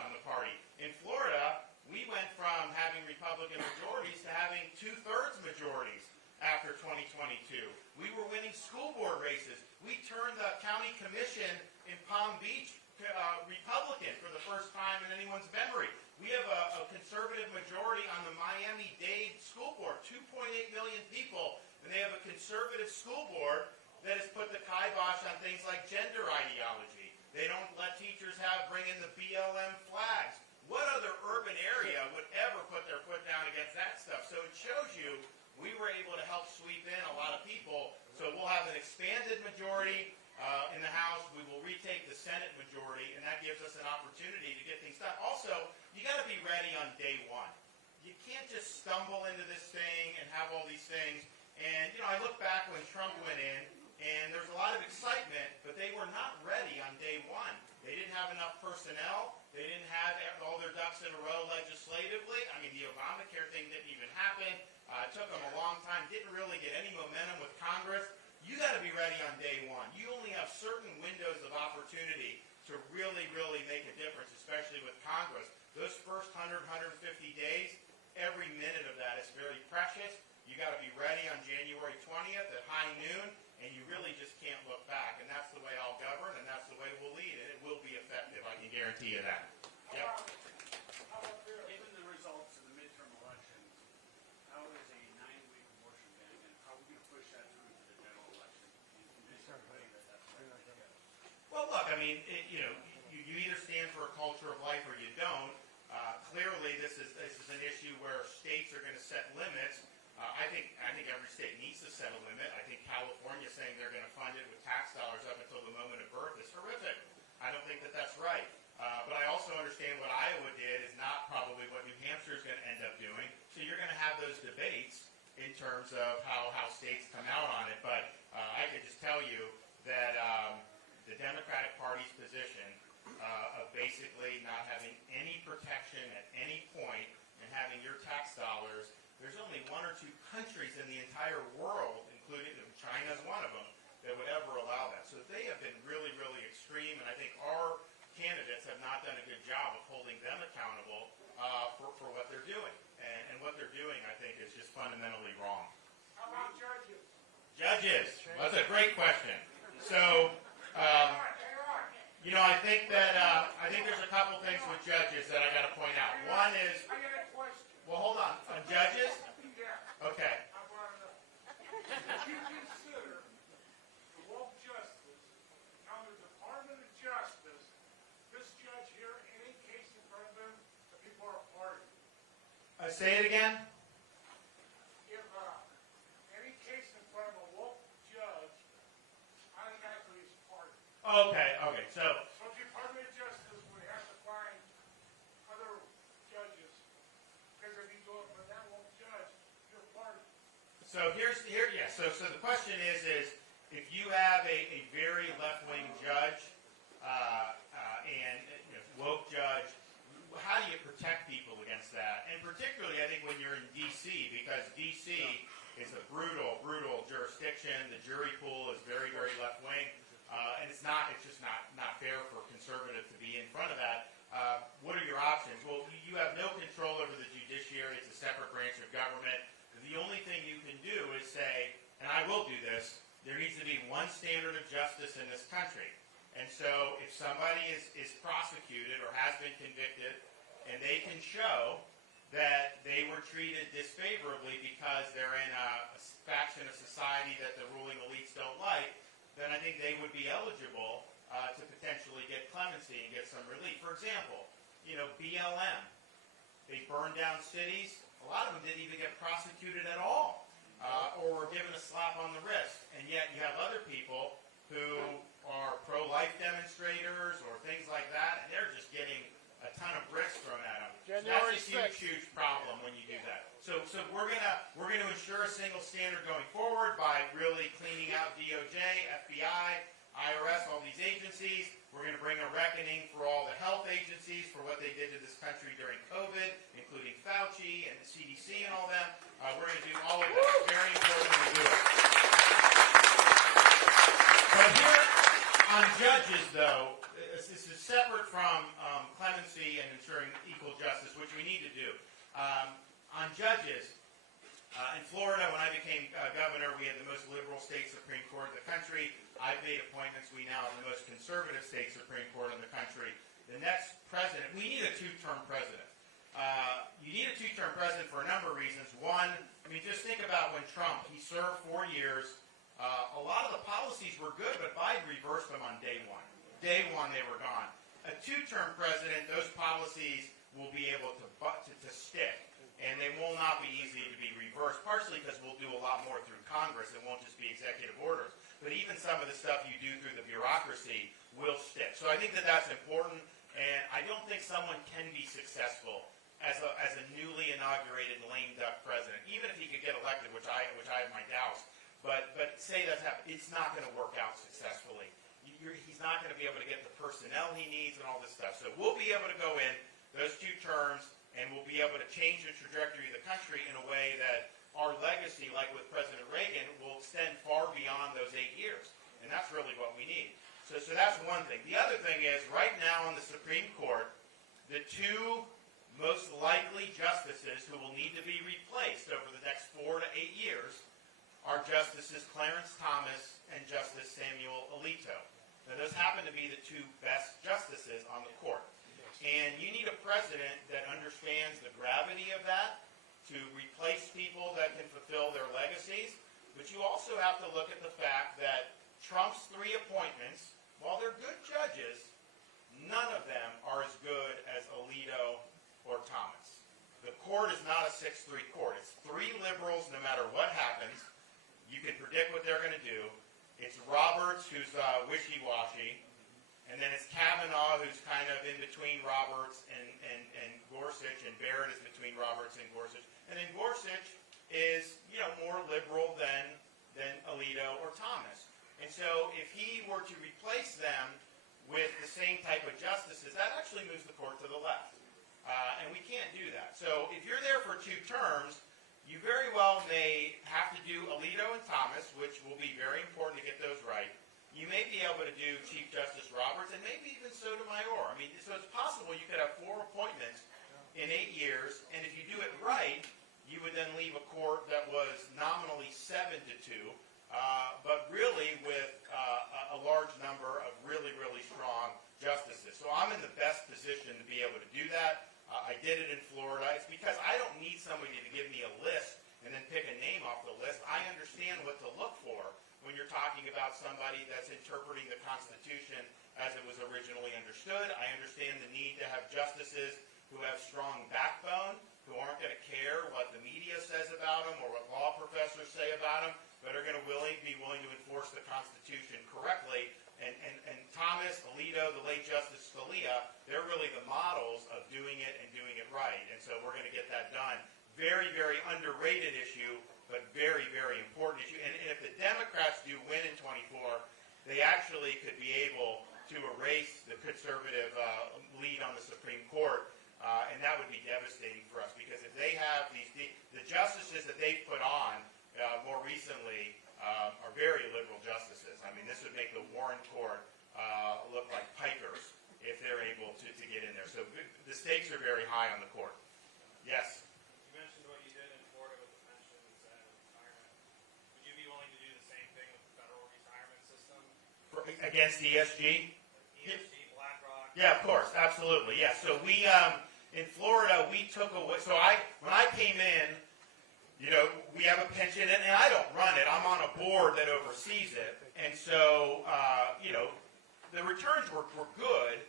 on the party. In Florida, we went from having Republican majorities to having 2/3 majorities after 2022. We were winning school board races. We turned the county commission in Palm Beach Republican for the first time in anyone's memory. We have a conservative majority on the Miami-Dade school board, 2.8 million people, and they have a conservative school board that has put the kibosh on things like gender ideology. They don't let teachers bring in the BLM flags. What other urban area would ever put their foot down against that stuff? So it shows you we were able to help sweep in a lot of people. So we'll have an expanded majority in the House. We will retake the Senate majority, and that gives us an opportunity to get things done. Also, you got to be ready on day one. You can't just stumble into this thing and have all these things. And, I look back when Trump went in, and there's a lot of excitement, but they were not ready on day one. They didn't have enough personnel. They didn't have all their ducks in a row legislatively. I mean, the Obamacare thing didn't even happen. It took them a long time. Didn't really get any momentum with Congress. You got to be ready on day one. You only have certain windows of opportunity to really, really make a difference, especially with Congress. Those first 100, 150 days, every minute of that is very precious. You got to be ready on January 20th at high noon, and you really just can't look back. And that's the way I'll govern, and that's the way we'll lead, and it will be effective. I can guarantee you that. Yep. Given the results of the midterm elections, how is a 9-week abortion ban, and how are we going to push that through to the general election? Well, look, I mean, you either stand for a culture of life or you don't. Clearly, this is an issue where states are going to set limits. I think every state needs to set a limit. I think California saying they're going to fund it with tax dollars up until the moment of birth is horrific. I don't think that that's right. But I also understand what Iowa did is not probably what New Hampshire is going to end up doing. So you're going to have those debates in terms of how states come out on it. But I can just tell you that the Democratic Party's position of basically not having any protection at any point and having your tax dollars, there's only 1 or 2 countries in the entire world, including China is one of them, that would ever allow that. So they have been really, really extreme, and I think our candidates have not done a good job of holding them accountable for what they're doing. And what they're doing, I think, is just fundamentally wrong. How about judges? Judges. That's a great question. So, I think that I think there's a couple things with judges that I got to point out. One is, I got a question. well, hold on judges. Yeah. Okay. I brought it up. Would you consider the woke justice on the Department of Justice, this judge here, any case in front of them, the people are a party? Say it again. If any case in front of a woke judge, automatically is a party. Okay. So, So the Department of Justice would have to find other judges, because if you go for that woke judge, you're a party. So so the question is if you have a very left-wing judge and woke judge, how do you protect people against that? And particularly, I think when you're in D.C., because D.C. is a brutal jurisdiction. The jury pool is very left-wing, and it's just not fair for conservative to be in front of that. What are your options? Well, you have no control over the judiciary. It's a separate branch of government. The only thing you can do is say, and I will do this, there needs to be one standard of justice in this country. And so if somebody is prosecuted or has been convicted and they can show that they were treated disfavorably because they're in a faction of society that the ruling elites don't like, then I think they would be eligible to potentially get clemency and get some relief. For example, BLM, they burned down cities. A lot of them didn't even get prosecuted at all or were given a slap on the wrist. And yet you have other people who are pro-life demonstrators or things like that, and they're just getting a ton of bricks thrown at them. January That's a huge problem when you do that. So we're gonna ensure a single standard going forward by really cleaning out DOJ, FBI, IRS, all these agencies. We're going to bring a reckoning for all the health agencies for what they did to this country during COVID, including Fauci and the CDC and all them. We're going to do all of that. It's very important to do it. But here on judges, though, this is separate from clemency and ensuring equal justice, which we need to do. On judges, in Florida, when I became governor, we had the most liberal state Supreme Court in the country. I've made appointments. We now have the most conservative state Supreme Court in the country. The next president, we need a two-term president. You need a two-term president for a number of reasons. One, just think about when Trump, he served 4 years. A lot of the policies were good, but Biden reversed them on day one. Day one, they were gone. A two-term president, those policies will be able to stick. And they will not be easy to be reversed, partially because we'll do a lot more through Congress. It won't just be executive orders. But even some of the stuff you do through the bureaucracy will stick. So I think that that's important, and I don't think someone can be successful as a newly inaugurated lame duck president, even if he could get elected, which I have my doubts. But say that's happened, it's not going to work out successfully. He's not going to be able to get the personnel he needs and all this stuff. So we'll be able to go in those 2 terms, and we'll be able to change the trajectory of the country in a way that our legacy, like with President Reagan, will extend far beyond those 8 years. And that's really what we need. So that's one thing. The other thing is, right now on the Supreme Court, the 2 most likely justices who will need to be replaced over the next 4 to 8 years are Justices Clarence Thomas and Justice Samuel Alito. Now, those happen to be the 2 best justices on the court. And you need a president that understands the gravity of that to replace people that can fulfill their legacies. But you also have to look at the fact that Trump's 3 appointments, while they're good judges, none of them are as good as Alito or Thomas. The court is not a 6-3 court. It's 3 liberals no matter what happens. You can predict what they're going to do. It's Roberts, who's wishy-washy. And then it's Kavanaugh, who's kind of in between Roberts and Gorsuch, and Barrett is between Roberts and Gorsuch. And then Gorsuch is, more liberal than Alito or Thomas. And so if he were to replace them with the same type of justices, that actually moves the court to the left. And we can't do that. So if you're there for 2 terms, you very well may have to do Alito and Thomas, which will be very important to get those right. You may be able to do Chief Justice Roberts, and maybe even Sotomayor. So it's possible you could have 4 appointments in 8 years, and if you do it right, you would then leave a court that was nominally 7-2, but really with a large number of really strong justices. So I'm in the best position to be able to do that. I did it in Florida. It's because I don't need somebody to give me a list and then pick a name off the list. I understand what to look for when you're talking about somebody that's interpreting the Constitution as it was originally understood. I understand the need to have justices who have strong backbone, who aren't going to care what the media says about them or what law professors say about them, but are going to be willing to enforce the Constitution correctly. And Thomas, Alito, the late Justice Scalia, they're really the models of doing it and doing it right. And so we're going to get that done. Very underrated issue but very, very important issue. And if the Democrats do win in 24, they actually could be able to erase the conservative lead on the Supreme Court, and that would be devastating for us, because if they have the justices that they've put on more recently are very liberal justices. I mean, this would make the Warren Court look like pikers if they're able to get in there. So the stakes are very high on the court. Yes? You mentioned what you did in Florida with the pensions and retirement. Would you be willing to do the same thing with the federal retirement system? Against ESG? ESG, BlackRock? Yeah, of course. Absolutely. Yeah. So we, in Florida, we took away, when I came in, we have a pension, and I don't run it. I'm on a board that oversees it. And so, the returns were good.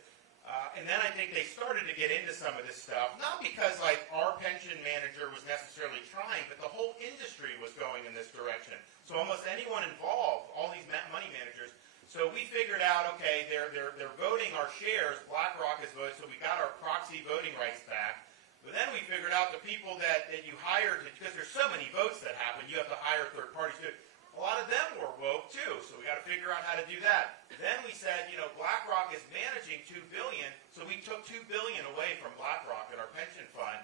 And then I think they started to get into some of this stuff, not because our pension manager was necessarily trying, but the whole industry was going in this direction. So almost anyone involved, all these money managers. So we figured out, okay, they're voting our shares. BlackRock is voting, so we got our proxy voting rights back. But then we figured out the people that you hired, because there's so many votes that happen, you have to hire third parties to do it. A lot of them were woke too, so we got to figure out how to do that. Then we said, BlackRock is managing $2 billion, so we took $2 billion away from BlackRock in our pension fund.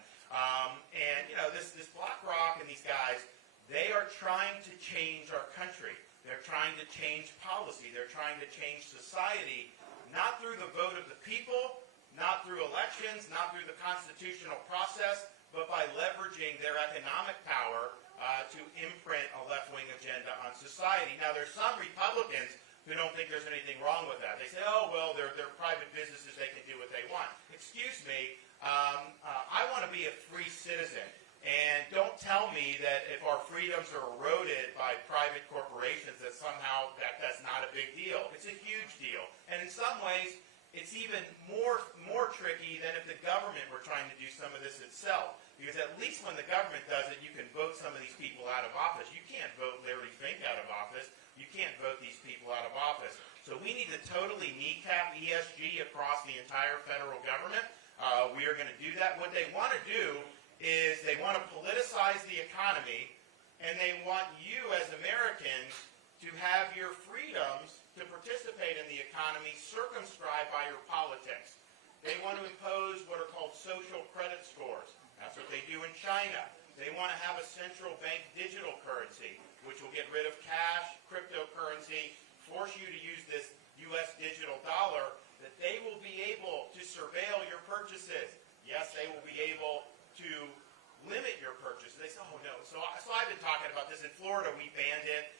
This BlackRock and these guys, they are trying to change our country. They're trying to change policy. They're trying to change society, not through the vote of the people, not through elections, not through the constitutional process, but by leveraging their economic power to imprint a left-wing agenda on society. Now, there's some Republicans who don't think there's anything wrong with that. They say, oh, well, they're private businesses. They can do what they want. Excuse me. I want to be a free citizen. And don't tell me that if our freedoms are eroded by private corporations that somehow that's not a big deal. It's a huge deal. And in some ways, it's even more tricky than if the government were trying to do some of this itself. Because at least when the government does it, you can vote some of these people out of office. You can't vote Larry Fink out of office. You can't vote these people out of office. So we need to totally kneecap ESG across the entire federal government. We are going to do that. What they want to do is they want to politicize the economy, and they want you as Americans to have your freedoms to participate in the economy circumscribed by your politics. They want to impose what are called social credit scores. That's what they do in China. They want to have a central bank digital currency, which will get rid of cash, cryptocurrency, force you to use this U.S. digital dollar, that they will be able to surveil your purchases. Yes, they will be able to limit your purchases. They say, oh, no. So I've been talking about this. In Florida, we banned it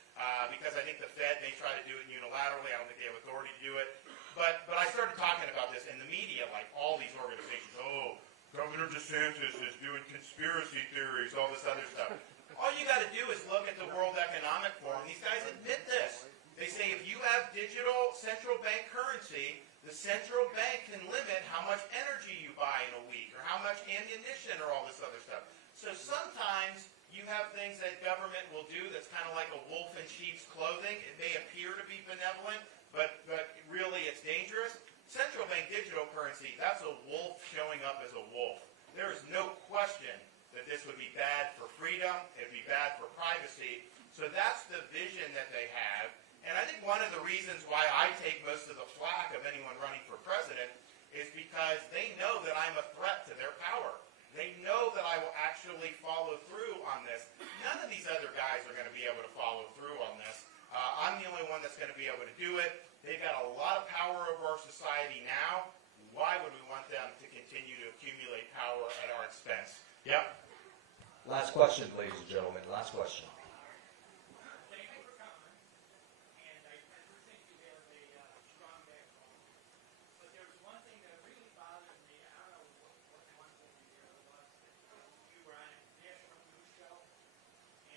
because I think the Fed may try to do it unilaterally. I don't think they have authority to do it. But I started talking about this in the media, like all these organizations. Oh, Governor DeSantis is doing conspiracy theories, all this other stuff. All you got to do is look at the World Economic Forum. These guys admit this. They say if you have digital central bank currency, the central bank can limit how much energy you buy in a week or how much ammunition or all this other stuff. So sometimes you have things that government will do that's kind of like a wolf in sheep's clothing. It may appear to be benevolent, but really it's dangerous. Central bank digital currency, that's a wolf showing up as a wolf. There is no question that this would be bad for freedom, it would be bad for privacy. So that's the vision that they have. And I think one of the reasons why I take most of the flack of anyone running for president is because they know that I'm a threat to their power. They know that I will actually follow through on this. None of these other guys are going to be able to follow through on this. I'm the only one that's going to be able to do it. They've got a lot of power over our society now. Why would we want them to continue to accumulate power at our expense? Yep. Last question, ladies and gentlemen. Last question. Thank you for coming. And I do think you have a strong backbone. But there was one thing that really bothered me. I don't know what one thing you did was that you were on a national news show,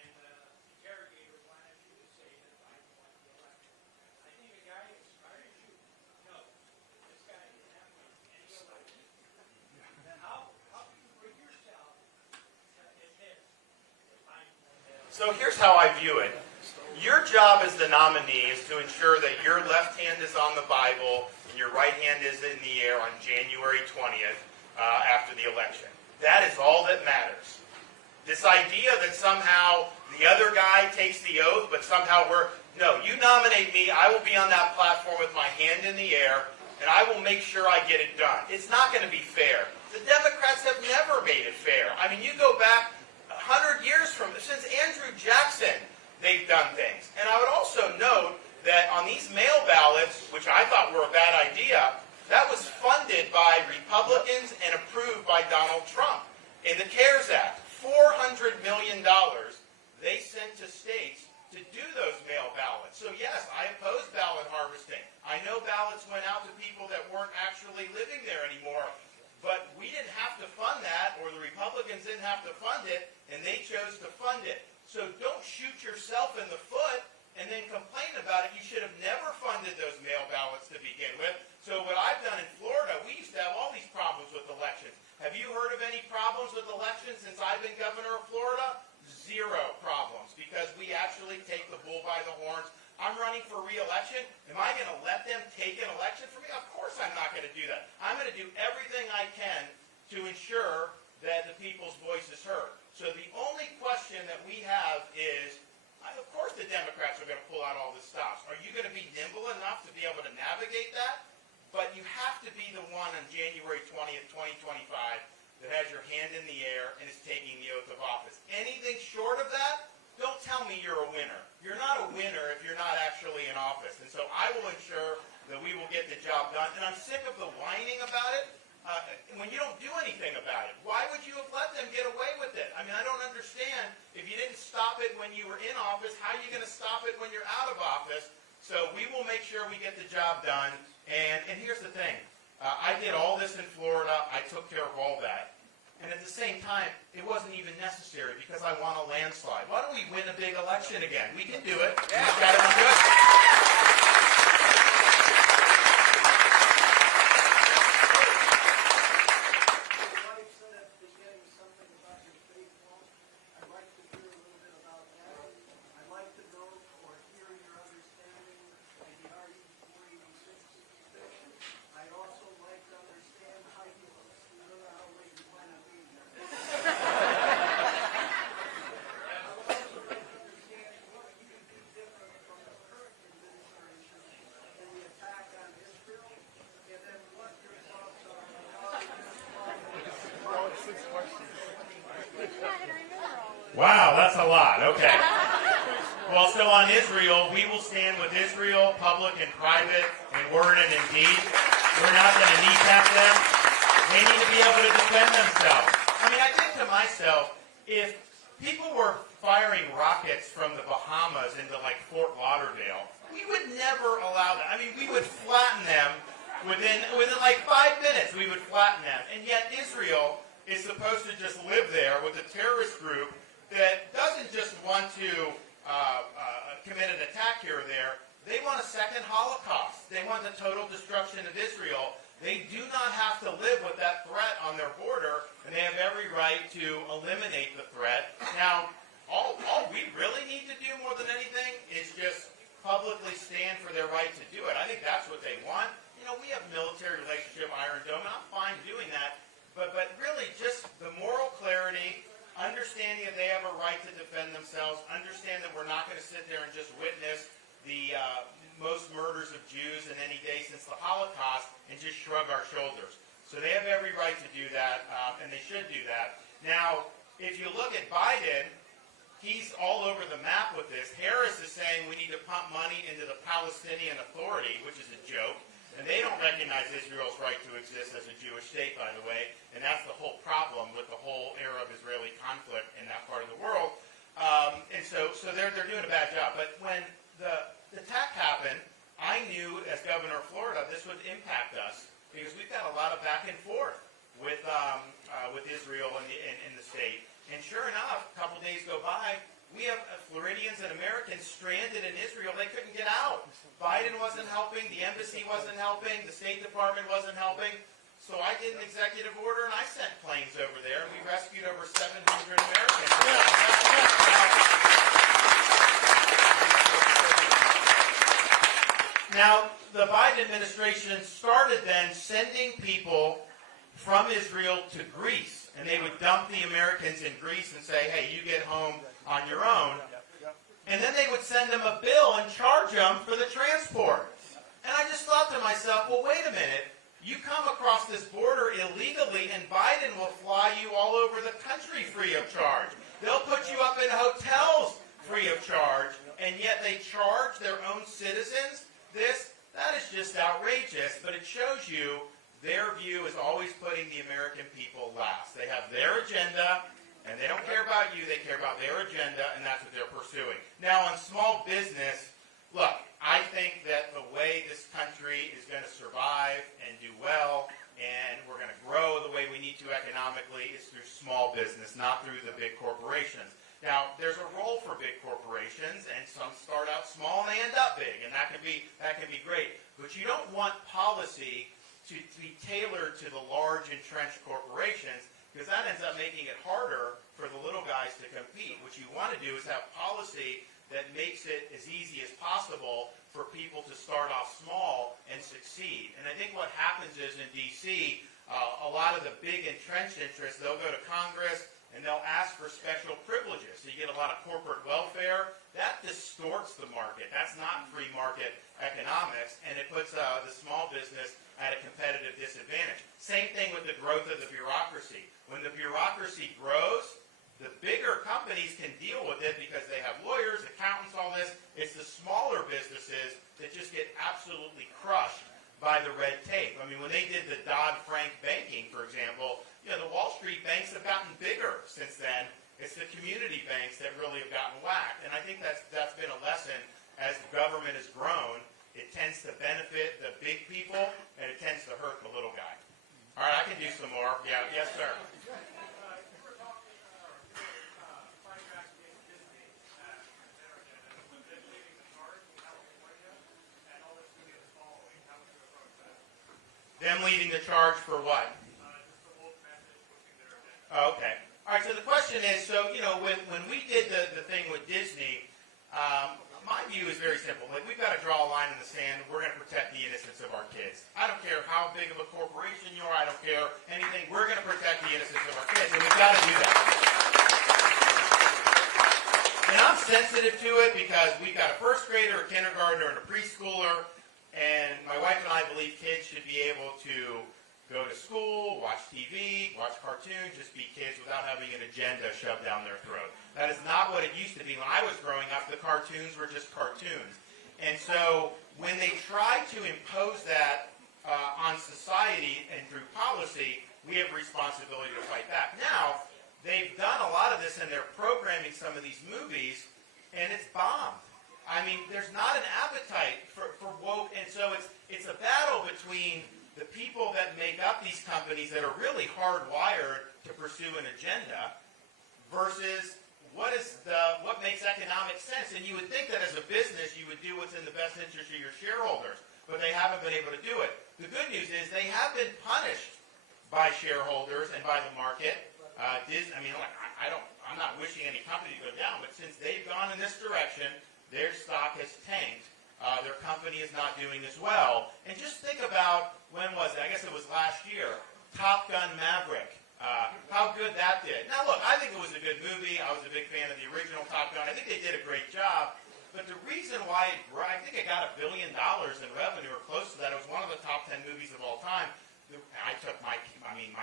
and the interrogator wanted you to say that Biden won the election. I think a guy as smart as you knows that this guy did not win any election. How can you bring yourself to admit that Biden won the election? So here's how I view it. Your job as the nominee is to ensure that your left hand is on the Bible and your right hand is in the air on January 20th after the election. That is all that matters. This idea that somehow the other guy takes the oath, but somehow no, you nominate me, I will be on that platform with my hand in the air, and I will make sure I get it done. It's not going to be fair. The Democrats have never made it fair. I mean, you go back 100 years since Andrew Jackson, they've done things. And I would also note that on these mail ballots, which I thought were a bad idea, that was funded by Republicans and approved by Donald Trump. In the CARES Act, $400 million they sent to states to do those mail ballots. So yes, I oppose ballot harvesting. I know ballots went out to people that weren't actually living there anymore, but we didn't have to fund that, or the Republicans didn't have to fund it, and they chose to fund it. So don't shoot yourself in the foot and then complain about it. You should have never funded those mail ballots to begin with. So what I've done in Florida, we used to have all these problems with elections. Have you heard of any problems with elections since I've been governor of Florida? Zero problems, because we actually take the bull by the horns. I'm running for re-election. Am I going to let them take an election from me? Of course I'm not going to do that. I'm going to do everything I can to ensure that the people's voice is heard. So the only question that we have is, of course the Democrats are going to pull out all the stops. Are you going to be nimble enough to be able to navigate that? But you have to be the one on January 20th, 2025 that has your hand in the air and is taking the oath of office. Anything short of that, don't tell me you're a winner. You're not a winner if you're not actually in office. And so I will ensure that we will get the job done. And I'm sick of the whining about it when you don't do anything about it. Why would you have let them get away with it? I mean, I don't understand. If you didn't stop it when you were in office, how are you going to stop it when you're out of office? So we will make sure we get the job done. And here's the thing. I did all this in Florida. I took care of all that. And at the same time, it wasn't even necessary because I won a landslide. Why don't we win a big election again? We can do it. Yeah. We've got to do it. Wow, that's a lot. Okay. Well, so on Israel, we will stand with Israel, public and private, in word and in deed. We're not going to kneecap them. They need to be able to defend themselves. I mean, I think to myself, if people were firing rockets from the Bahamas into like Fort Lauderdale, we would never allow that. I mean, we would flatten them within like 5 minutes. We would flatten them. And yet Israel is supposed to just live there with a terrorist group that doesn't just want to commit an attack here or there. They want a second Holocaust. They want the total destruction of Israel. They do not have to live with that threat on their border, and they have every right to eliminate the threat. Now, all we really need to do more than anything is just publicly stand for their right to do it. I think that's what they want. You know, we have military relationship, Iron Dome, and I'm fine doing that. But really just the moral clarity, understanding that they have a right to defend themselves, understand that we're not going to sit there and just witness the most murders of Jews in any day since the Holocaust and just shrug our shoulders. So they have every right to do that, and they should do that. Now, if you look at Biden, he's all over the map with this. Harris is saying we need to pump money into the Palestinian Authority, which is a joke. And they don't recognize Israel's right to exist as a Jewish state, by the way. And that's the whole problem with the whole Arab-Israeli conflict in that part of the world. And so they're doing a bad job. But when the attack happened, I knew as governor of Florida this would impact us because we've got a lot of back and forth with Israel in the state. And sure enough, a couple days go by, we have Floridians and Americans stranded in Israel. They couldn't get out. Biden wasn't helping. The embassy wasn't helping. The State Department wasn't helping. So I did an executive order, and I sent planes over there, and we rescued over 700 Americans. Now, the Biden administration started then sending people from Israel to Greece. and they would dump the Americans in Greece and say, hey, you get home on your own. And then they would send them a bill and charge them for the transport. And I just thought to myself, well, wait a minute. You come across this border illegally, and Biden will fly you all over the country free of charge. They'll put you up in hotels free of charge, and yet they charge their own citizens this? That is just outrageous, but it shows you their view is always putting the American people last. They have their agenda, and they don't care about you, they care about their agenda, and that's what they're pursuing. Now, on small business, look, I think that the way this country is going to survive and do well, and we're going to grow the way we need to economically, is through small business, not through the big corporations. Now, there's a role for big corporations, and some start out small and they end up big, and that can be great. But you don't want policy to be tailored to the large entrenched corporations, because that ends up making it harder for the little guys to compete. What you want to do is have policy that makes it as easy as possible for people to start off small and succeed. And I think what happens is in D.C., a lot of the big entrenched interests, they'll go to Congress and they'll ask for special privileges. So you get a lot of corporate welfare. That distorts the market. That's not free market economics, and it puts the small business at a competitive disadvantage. Same thing with the growth of the bureaucracy. When the bureaucracy grows, the bigger companies can deal with it because they have lawyers, accountants, all this. It's the smaller businesses that just get absolutely crushed by the red tape. I mean, when they did the Dodd-Frank banking, for example, the Wall Street banks have gotten bigger since then. It's the community banks that really have gotten whacked. And I think that's been a lesson as government has grown. It tends to benefit the big people, and it tends to hurt the little guy. All right, I can do some more. Yeah, yes, sir. Them leading the charge for what? Oh, okay. All right, so the question is, when we did the thing with Disney, my view is very simple. Like, we've got to draw a line in the sand. We're going to protect the innocence of our kids. I don't care how big of a corporation you are. I don't care anything. We're going to protect the innocence of our kids, and we've got to do that. And I'm sensitive to it because we've got a first grader, a kindergartner, and a preschooler. And my wife and I believe kids should be able to go to school, watch TV, watch cartoons, just be kids without having an agenda shoved down their throat. That is not what it used to be. When I was growing up, the cartoons were just cartoons. And so when they tried to impose that on society and through policy, we have a responsibility to fight back. Now, they've done a lot of this in their programming, some of these movies, and it's bombed. I mean, there's not an appetite for woke, and so it's a battle between the people that make up these companies that are really hardwired to pursue an agenda versus what makes economic sense. And you would think that as a business you would do what's in the best interest of your shareholders, but they haven't been able to do it. The good news is they have been punished by shareholders and by the market. I'm not wishing any company to go down, but since they've gone in this direction, their stock has tanked. Their company is not doing as well. And just think about, when was it? I guess it was last year. Top Gun Maverick. How good that did. Now, look, I think it was a good movie. I was a big fan of the original Top Gun. I think they did a great job. But the reason why I think it got $1 billion in revenue or close to that, it was one of the top 10 movies of all time. I took my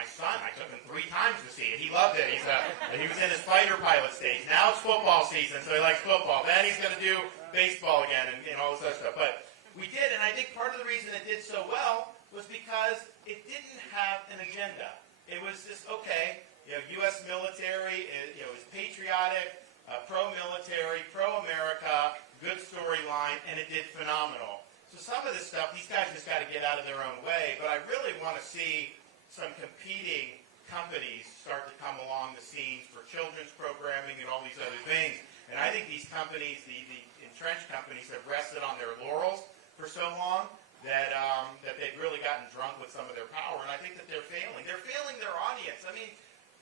son, I took him 3 times to see it. He loved it. He was in his fighter pilot stage. Now it's football season, so he likes football. Then he's going to do baseball again and all this other stuff. But we did, and I think part of the reason it did so well was because it didn't have an agenda. It was just, okay, U.S. military is patriotic, pro-military, pro-America, good storyline, and it did phenomenal. So some of this stuff, these guys just got to get out of their own way, but I really want to see some competing companies start to come along the scenes for children's programming and all these other things. And I think these companies, the entrenched companies, have rested on their laurels for so long that they've really gotten drunk with some of their power, and I think that they're failing. They're failing their audience. I mean,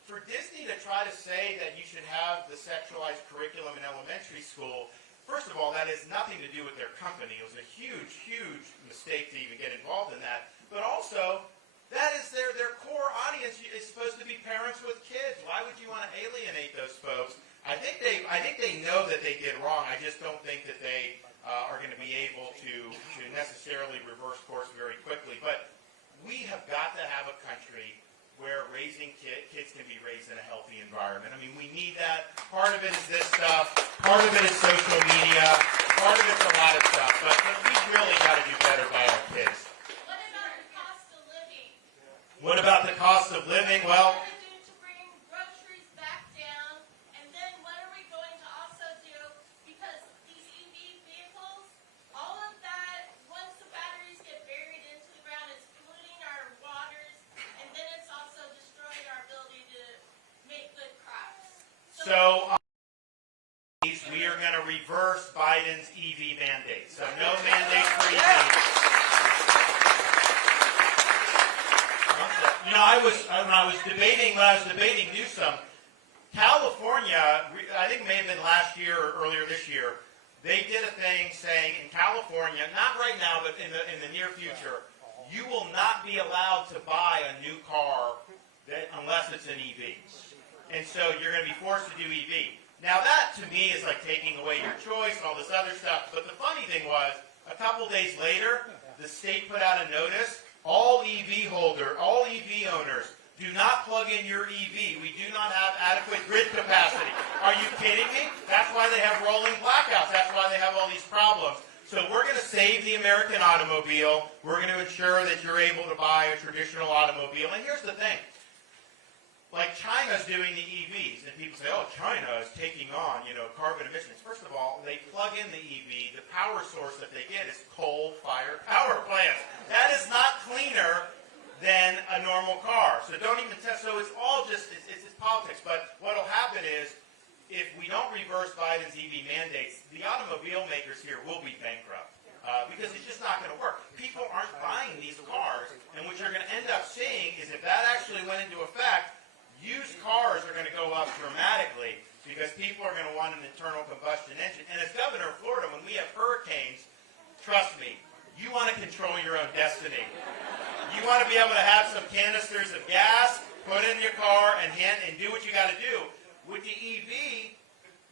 for Disney to try to say that you should have the sexualized curriculum in elementary school, first of all, that has nothing to do with their company. It was a huge, huge mistake to even get involved in that. But also, That is their core audience is supposed to be parents with kids. Why would you want to alienate those folks? I think they know that they did wrong. I just don't think that they are going to be able to necessarily reverse course very quickly. But we have got to have a country where raising kids can be raised in a healthy environment. I mean, we need that. Part of it is this stuff. Part of it is social media. Part of it's a lot of stuff. But we really got to do better by our kids. What about the cost of living? Well, What are we going to do to bring groceries back down? And then what are we going to also do? Because these EV vehicles, all of that, once the batteries get buried into the ground, it's polluting our waters, and then it's also destroying our ability to make good crops. so we are going to reverse Biden's EV mandate. So no mandate for EV. You know, when I was debating Newsom, California, I think it may have been last year or earlier this year, they did a thing saying in California, not right now, but in the near future, you will not be allowed to buy a new car unless it's an EV. And so you're going to be forced to do EV. Now that to me is like taking away your choice and all this other stuff. But the funny thing was, a couple days later, the state put out a notice. All EV owners, do not plug in your EV. We do not have adequate grid capacity. Are you kidding me? That's why they have rolling blackouts. That's why they have all these problems. So we're going to save the American automobile. We're going to ensure that you're able to buy a traditional automobile. And here's the thing. Like China's doing the EVs, and people say, oh, China is taking on, carbon emissions. First of all, they plug in the EV. The power source that they get is coal-fired power plants. That is not cleaner than a normal car. So don't even test. So it's all just, it's politics. But what will happen is, if we don't reverse Biden's EV mandates, the automobile makers here will be bankrupt. Because it's just not going to work. People aren't buying these cars. And what you're going to end up seeing is if that actually went into effect, used cars are going to go up dramatically because people are going to want an internal combustion engine. And as governor of Florida, when we have hurricanes, trust me, you want to control your own destiny. You want to be able to have some canisters of gas, put in your car, and do what you got to do. With the EV,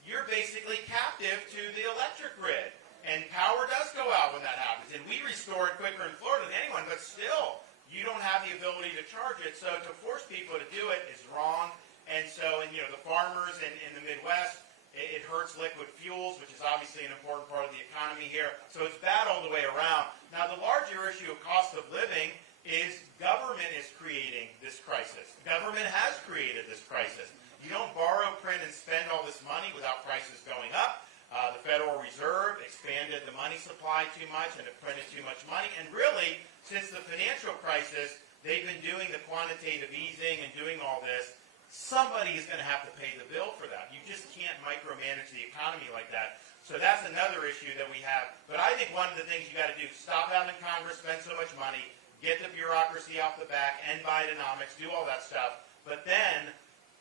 you're basically captive to the electric grid. And power does go out when that happens. And we restore it quicker in Florida than anyone, but still, you don't have the ability to charge it. So to force people to do it is wrong. And so, the farmers in the Midwest, it hurts liquid fuels, which is obviously an important part of the economy here. So it's bad all the way around. Now, the larger issue of cost of living is government is creating this crisis. Government has created this crisis. You don't borrow, print, and spend all this money without prices going up. The Federal Reserve expanded the money supply too much and it printed too much money. And really, since the financial crisis, they've been doing the quantitative easing and doing all this. Somebody is going to have to pay the bill for that. You just can't micromanage the economy like that. So that's another issue that we have. But I think one of the things you got to do, stop having Congress spend so much money, get the bureaucracy off the back, end Bidenomics, do all that stuff. But then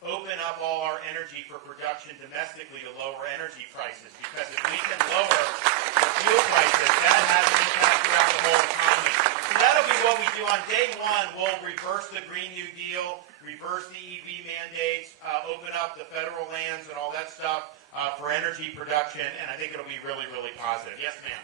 open up all our energy for production domestically to lower energy prices. Because if we can lower the fuel prices, that has an impact throughout the whole economy. So that'll be what we do. On day one, we'll reverse the Green New Deal, reverse the EV mandates, open up the federal lands and all that stuff for energy production, and I think it'll be really, really positive. Yes, ma'am.